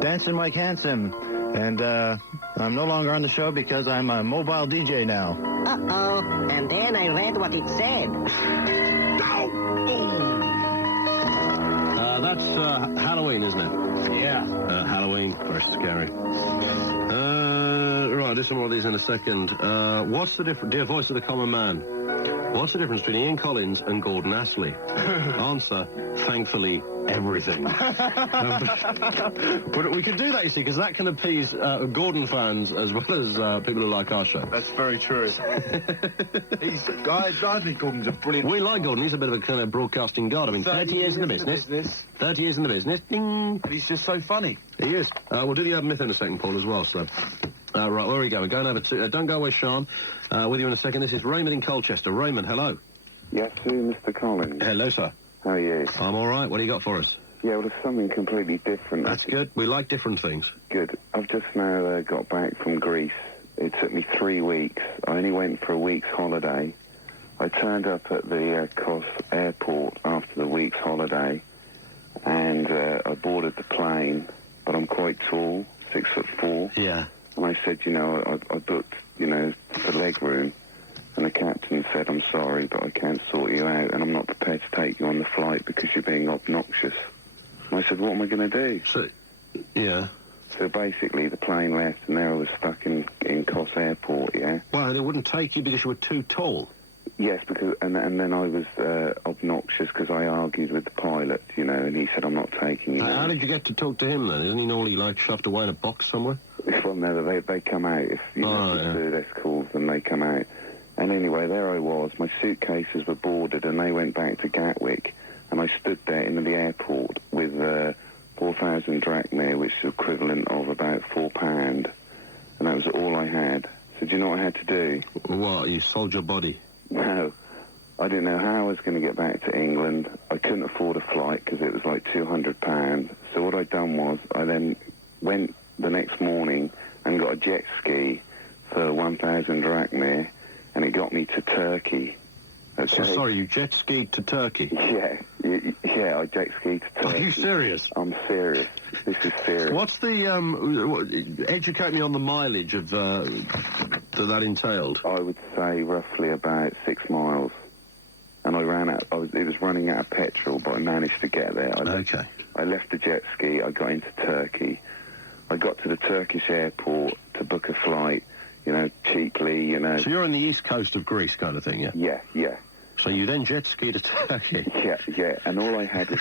Dancing Mike Handsome, and I'm no longer on the show because I'm a mobile DJ now. Uh-oh, and then I read what it said. That's Halloween, isn't it? Yeah. Halloween, very scary. Right, I'll do some more of these in a second. What's the difference, dear voice of the common man, what's the difference between Ian Collins and Gordon Astley? Answer, thankfully, everything. But we could do that, you see, because that can appease Gordon fans as well as people who like our show. That's very true. I think Gordon's a brilliant... We like Gordon. He's a bit of a kind of broadcasting god. I mean, 30 years in the business. 30 years in the business. Ding. And he's just so funny. He is. We'll do the urban myth in a second, Paul, as well, so... right, where are we going? We're going over to... don't go away, Sean. With you in a second. This is Raymond in Colchester. Raymond, hello. Yes, sir, Mr. Collins. Hello, sir. How are you? I'm all right. What do you got for us? Yeah, well, it's something completely different. That's good. We like different things. Good. I've just now got back from Greece. It took me 3 weeks. I only went for a week's holiday. I turned up at the Kos airport after the week's holiday, and I boarded the plane, but I'm quite tall, 6'4". Yeah. And I said, I booked, the leg room. And the captain said, I'm sorry, but I can't sort you out, and I'm not prepared to take you on the flight because you're being obnoxious. And I said, what am I going to do? So, yeah. So basically, the plane left, and there I was stuck in Kos Airport, yeah? Well, they wouldn't take you because you were too tall. Yes, because and then I was obnoxious because I argued with the pilot, and he said, I'm not taking you. How did you get to talk to him, then? Isn't he normally, shoved away in a box somewhere? Well, no, they come out. If, the stewardess calls them, they come out. And anyway, there I was. My suitcases were boarded, and they went back to Gatwick. And I stood there in the airport with 4,000 drachma, which is equivalent of about £4. And that was all I had. So do you know what I had to do? What? You sold your body? No. I didn't know how I was going to get back to England. I couldn't afford a flight because it was like £200. So what I'd done was I then went the next morning and got a jet ski for 1,000 drachma. And it got me to Turkey. Okay? So, sorry, you jet skied to Turkey? Yeah, I jet skied to Turkey. Are you serious? I'm serious. This is serious. What's the, educate me on the mileage of, that entailed? I would say roughly about 6 miles. And I ran out, it was running out of petrol, but I managed to get there. Okay. I left the jet ski, I got into Turkey. I got to the Turkish airport to book a flight. Cheaply, So you're on the east coast of Greece kind of thing, yeah? Yeah. So you then jet ski to Turkey? Yeah, and all I had was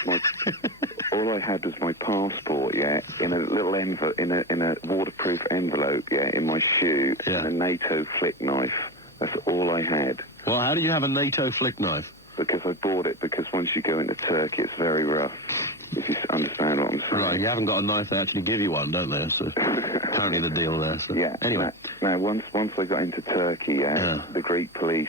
my passport, yeah, in a little envelope, in a waterproof envelope, yeah, in my shoe, and a NATO flick knife. That's all I had. Well, how do you have a NATO flick knife? Because I bought it, because once you go into Turkey, it's very rough, if you understand what I'm saying. Right, you haven't got a knife, they actually give you one, don't they? So apparently the deal there, so... Yeah. Anyway. Now, once I got into Turkey, the Greek police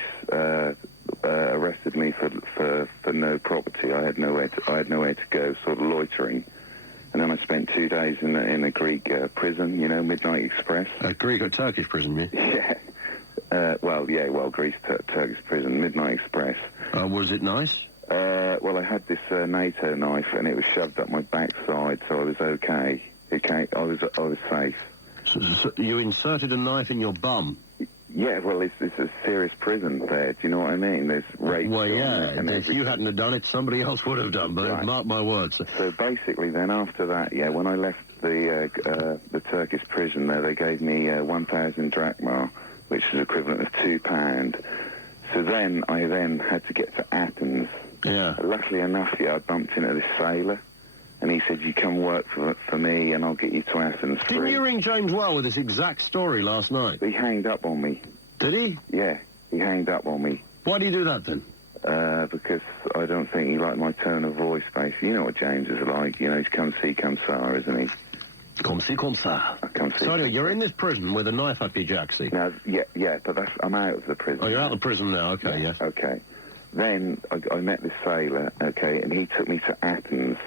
arrested me for no property. I had nowhere to go, sort of loitering. And then I spent 2 days in a Greek prison, you know, Midnight Express. A Greek or Turkish prison, you mean? Yeah. Greece, Turkish prison, Midnight Express. Was it nice? Well, I had this NATO knife, and it was shoved up my backside, so I was okay. I was safe. So you inserted a knife in your bum? Yeah, well, it's a serious prison there. Do you know what I mean? There's rape. Well, yeah. And if you hadn't have done it, somebody else would have done. But mark my words. So basically, then after that, when I left the Turkish prison there, they gave me 1,000 drachma, which is equivalent of £2. So then I had to get to Athens. Yeah. Luckily enough, I bumped into this sailor, and he said, "You come work for me, and I'll get you to Athens free." Didn't you ring James Well with this exact story last night? He hanged up on me. Did he? Yeah, he hanged up on me. Why do you do that then? Because I don't think he liked my tone of voice, basically. You know what James is like. You know, he's come see, come sa, isn't he? Come see, come sa. So anyway, you're in this prison with a knife up your jacksie. No, yeah, but I'm out of the prison. Oh, you're out of the prison now, okay, yeah. Okay. Then I met this sailor, okay, and he took me to Athens.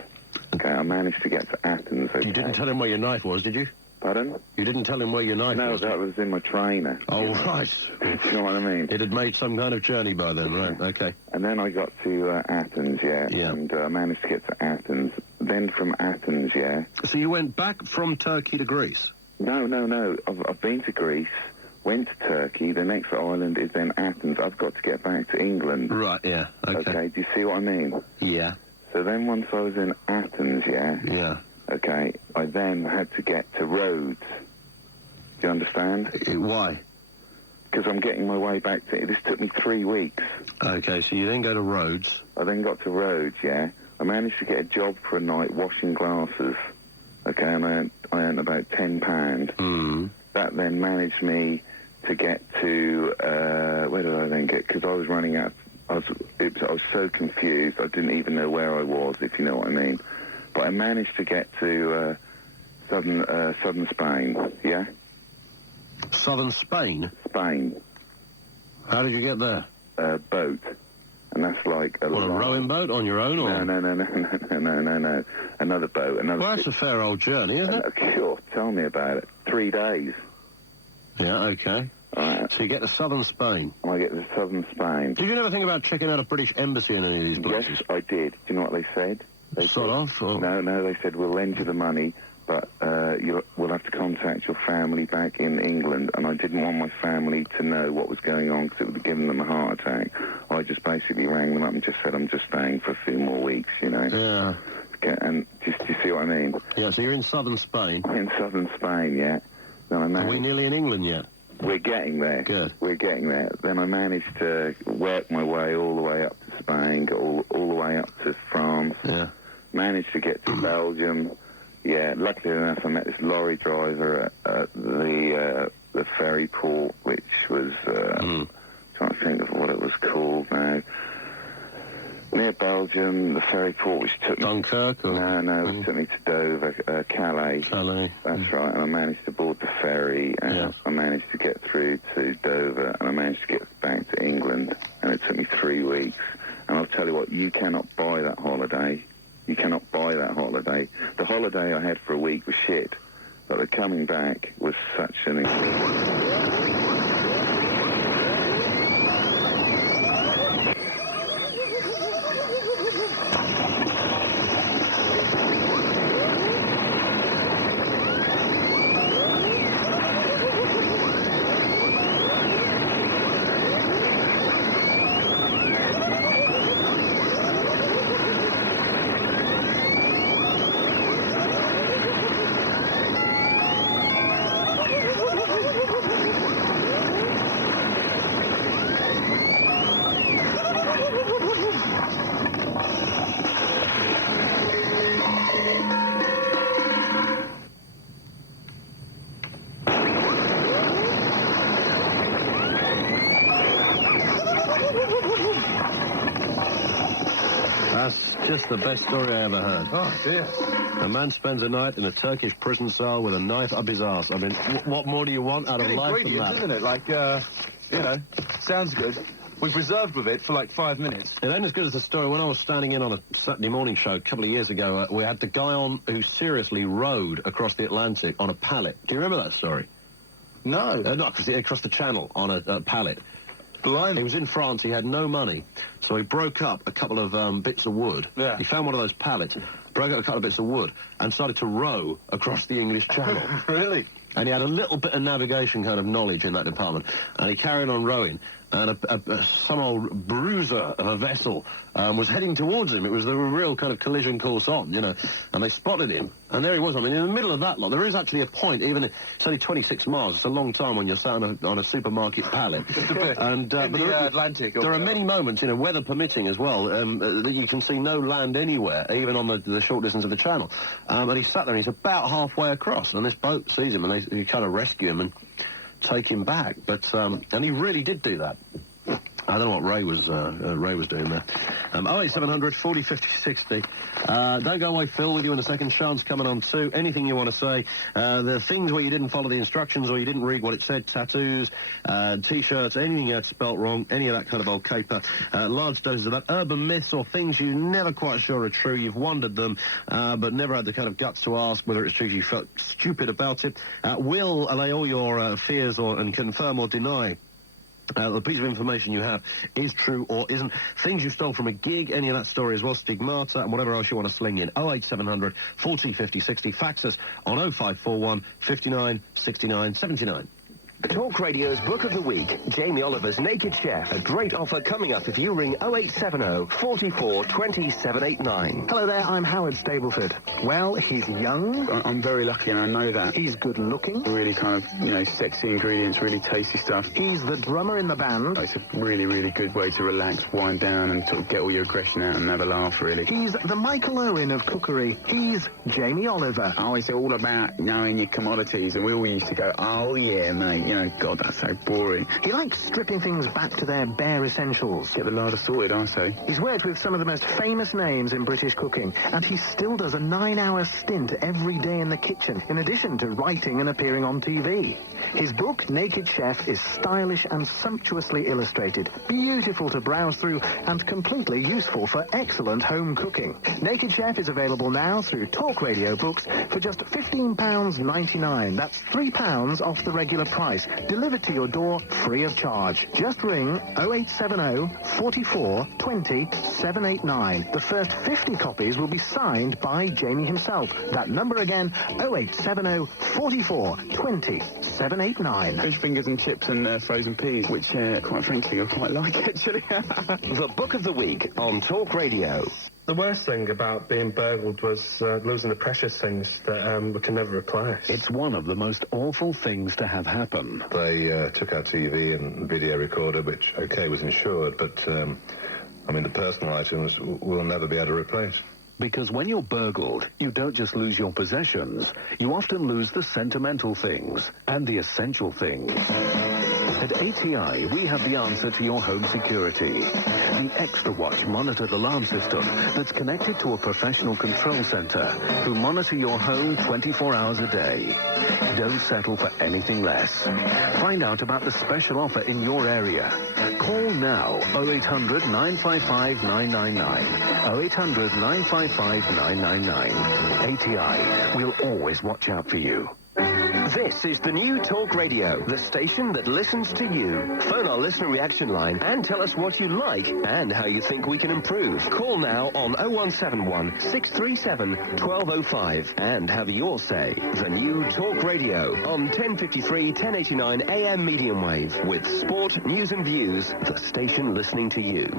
Okay, I managed to get to Athens, okay. You didn't tell him where your knife was, did you? Pardon? You didn't tell him where your knife was? No, that was in my trainer. Oh, right. Do you know what I mean? It had made some kind of journey by then, right, okay. And then I got to Athens, and I managed to get to Athens. Then from Athens, So you went back from Turkey to Greece? No. I've been to Greece, went to Turkey. The next island is then Athens. I've got to get back to England. Right, yeah, okay. Do you see what I mean? Yeah. So then once I was in Athens, Yeah. Okay, I then had to get to Rhodes. Do you understand? Why? Because I'm getting my way back to... This took me 3 weeks. Okay, so you then go to Rhodes. I then got to Rhodes, I managed to get a job for a night washing glasses. Okay, and I earned about £10. Mm. That then managed me to get to... where did I then get? Because I was running out... I was so confused, I didn't even know where I was, if you know what I mean. But I managed to get to southern Spain, yeah? Southern Spain? Spain. How did you get there? Boat. And that's like a rowing boat on your own, or? No. Another boat. Well, that's a fair old journey, isn't it? Sure, tell me about it. 3 days. Yeah, okay. Right. So you get to southern Spain? I get to southern Spain. Did you never think about checking out a British embassy in any of these places? Yes, I did. Do you know what they said? Sort of? Or? No, they said, we'll lend you the money, but we'll have to contact your family back in England, and I didn't want my family to know what was going on because it would have given them a heart attack. I just basically rang them up and just said, I'm just staying for a few more weeks, you know. Yeah. Okay, and do you see what I mean? Yeah, so you're in southern Spain. I'm in southern Spain, yeah. Then Are we nearly in England yet? We're getting there. Good. We're getting there. Then I managed to work my way all the way up to Spain, got all the way up to France. Yeah. Managed to get to Belgium. Yeah, luckily enough, I met this lorry driver at the ferry port, which was trying to think of what it was called now. Near Belgium, the ferry port, which took Dunkirk? me... No, which took me to Dover, Calais. Calais. That's right, and I managed to board the ferry, and I managed to get through to Dover, and I managed to get back to England, and it took me 3 weeks. And I'll tell you what, you cannot buy that holiday. You cannot buy that holiday. The holiday I had for a week was shit, but the coming back was such an experience. just the best story I ever heard. Oh, dear. A man spends a night in a Turkish prison cell with a knife up his arse. I mean, what more do you want out of Good life than ingredients, that? isn't it? Like, you know, sounds good. We preserved with it for like 5 minutes. It ain't as good as the story. When I was standing in on a Saturday morning show a couple of years ago, we had the guy on who seriously rowed across the Atlantic on a pallet. Do you remember that story? No. Not across the channel on a pallet. Blimey. He was in France, he had no money, so he broke up a couple of bits of wood. Yeah. He found one of those pallets, broke up a couple of bits of wood, and started to row across the English Channel. Really? And he had a little bit of navigation kind of knowledge in that department, and he carried on rowing, and some old bruiser of a vessel was heading towards him. It was the real kind of collision course on, you know, and they spotted him, and there he was. I mean, in the middle of that lot, there is actually a point, even it's only 26 miles, it's a long time when you're sat on a supermarket pallet. Just a bit. And, in the Atlantic. There are many moments, you know, weather permitting as well, that you can see no land anywhere, even on the short distance of the channel. And he sat there, and he's about halfway across, and this boat sees him, and they kind of rescue him and take him back. But and he really did do that. I don't know what Ray was doing there. 08700 40 50 60. Don't go away, Phil, with you in a second. Sean's coming on too. Anything you want to say. The things where you didn't follow the instructions or you didn't read what it said, tattoos, T-shirts, anything you had spelt wrong, any of that kind of old caper. Large doses of that. Urban myths or things you're never quite sure are true. You've wondered them, but never had the kind of guts to ask whether it's true. You felt stupid about it. Will allay all your fears and confirm or deny the piece of information you have is true or isn't. Things you stole from a gig, any of that story as well, stigmata, and whatever else you want to sling in. 08700 40 50 60. Fax us on 0541 59 69 79. Talk Radio's Book of the Week, Jamie Oliver's Naked Chef. A great offer coming up if you ring 0870 44 20 789. Hello there, I'm Howard Stableford. Well, he's young. I'm very lucky and I know that. He's good looking. Really kind of, you know, sexy ingredients, really tasty stuff. He's the drummer in the band. It's a really, really good way to relax, wind down and sort of get all your aggression out and have a laugh, really. He's the Michael Owen of cookery. He's Jamie Oliver. Oh, it's all about knowing your commodities, and we all used to go, oh yeah, mate. You know, God, that's so boring. He likes stripping things back to their bare essentials. Get the larder sorted, I say. He's worked with some of the most famous names in British cooking, and he still does a 9-hour stint every day in the kitchen, in addition to writing and appearing on TV. His book, Naked Chef, is stylish and sumptuously illustrated, beautiful to browse through, and completely useful for excellent home cooking. Naked Chef is available now through Talk Radio books for just £15.99. That's £3 off the regular price. Delivered to your door free of charge. Just ring 0870 44 20 789. The first 50 copies will be signed by Jamie himself. That number again, 0870 44 20 789. Fish fingers and chips and frozen peas, which, quite frankly, I quite like, actually. The Book of the Week on Talk Radio. The worst thing about being burgled was losing the precious things that we can never replace. It's one of the most awful things to have happen. They took our TV and video recorder, which, okay, was insured, but, I mean, the personal items we'll never be able to replace. Because when you're burgled, you don't just lose your possessions, you often lose the sentimental things and the essential things. At ATI, we have the answer to your home security. The Extra Watch monitored alarm system that's connected to a professional control center who monitor your home 24 hours a day. Don't settle for anything less. Find out about the special offer in your area. Call now 0800 955 999. 0800 955 999. ATI, we'll always watch out for you. This is the new Talk Radio, the station that listens to you. Phone our listener reaction line and tell us what you like and how you think we can improve. Call now on 0171 637 1205 and have your say. The new Talk Radio on 1053 1089 AM medium wave with sport, news and views, the station listening to you.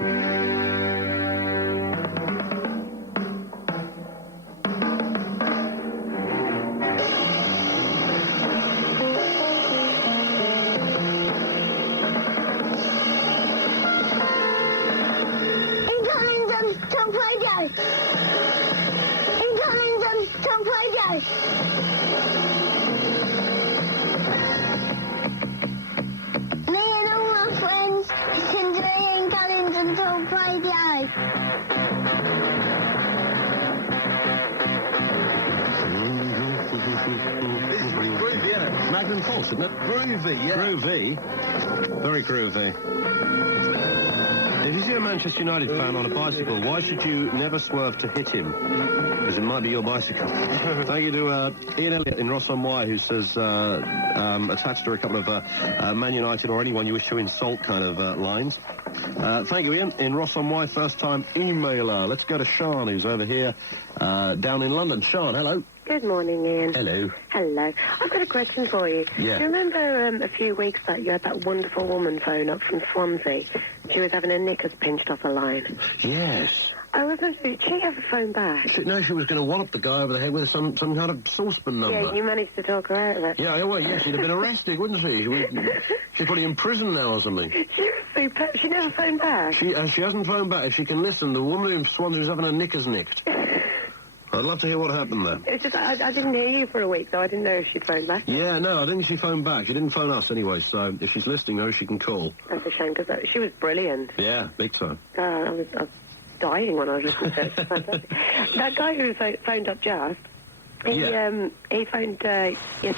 Captain False, isn't it? Groovy, yeah. Groovy. Very groovy. If you see a Manchester United fan on a bicycle, why should you never swerve to hit him? Because it might be your bicycle. Thank you to Ian Elliott in Ross-on-Wye, who says, attached to a couple of Man United or anyone you wish to insult kind of lines. Thank you, Ian. In Ross-on-Wye, first-time emailer. Let's go to Sean, who's over here down in London. Sean, hello. Good morning, Ian. Hello. Hello. I've got a question for you. Yeah. Do you remember a few weeks back you had that wonderful woman phone up from Swansea? She was having her knickers pinched off a line. Yes. I was wondering, did she ever phone back? No, she was going to wallop the guy over the head with some kind of saucepan number. Yeah, you managed to talk her out of it. Yeah, well, yes, she'd have been arrested, wouldn't she? She's probably in prison now or something. She was superb. She never phoned back. She hasn't phoned back. If she can listen, the woman in Swansea was having her knickers nicked. I'd love to hear what happened there. It was just, I didn't hear you for a week, so I didn't know if she'd phoned back. Yeah, no, I think she phoned back. She didn't phone us anyway, so if she's listening, though, she can call. That's a shame, because she was brilliant. Yeah, big time. I was dying when I was listening to it. It's fantastic. That guy who phoned up just, he phoned yesterday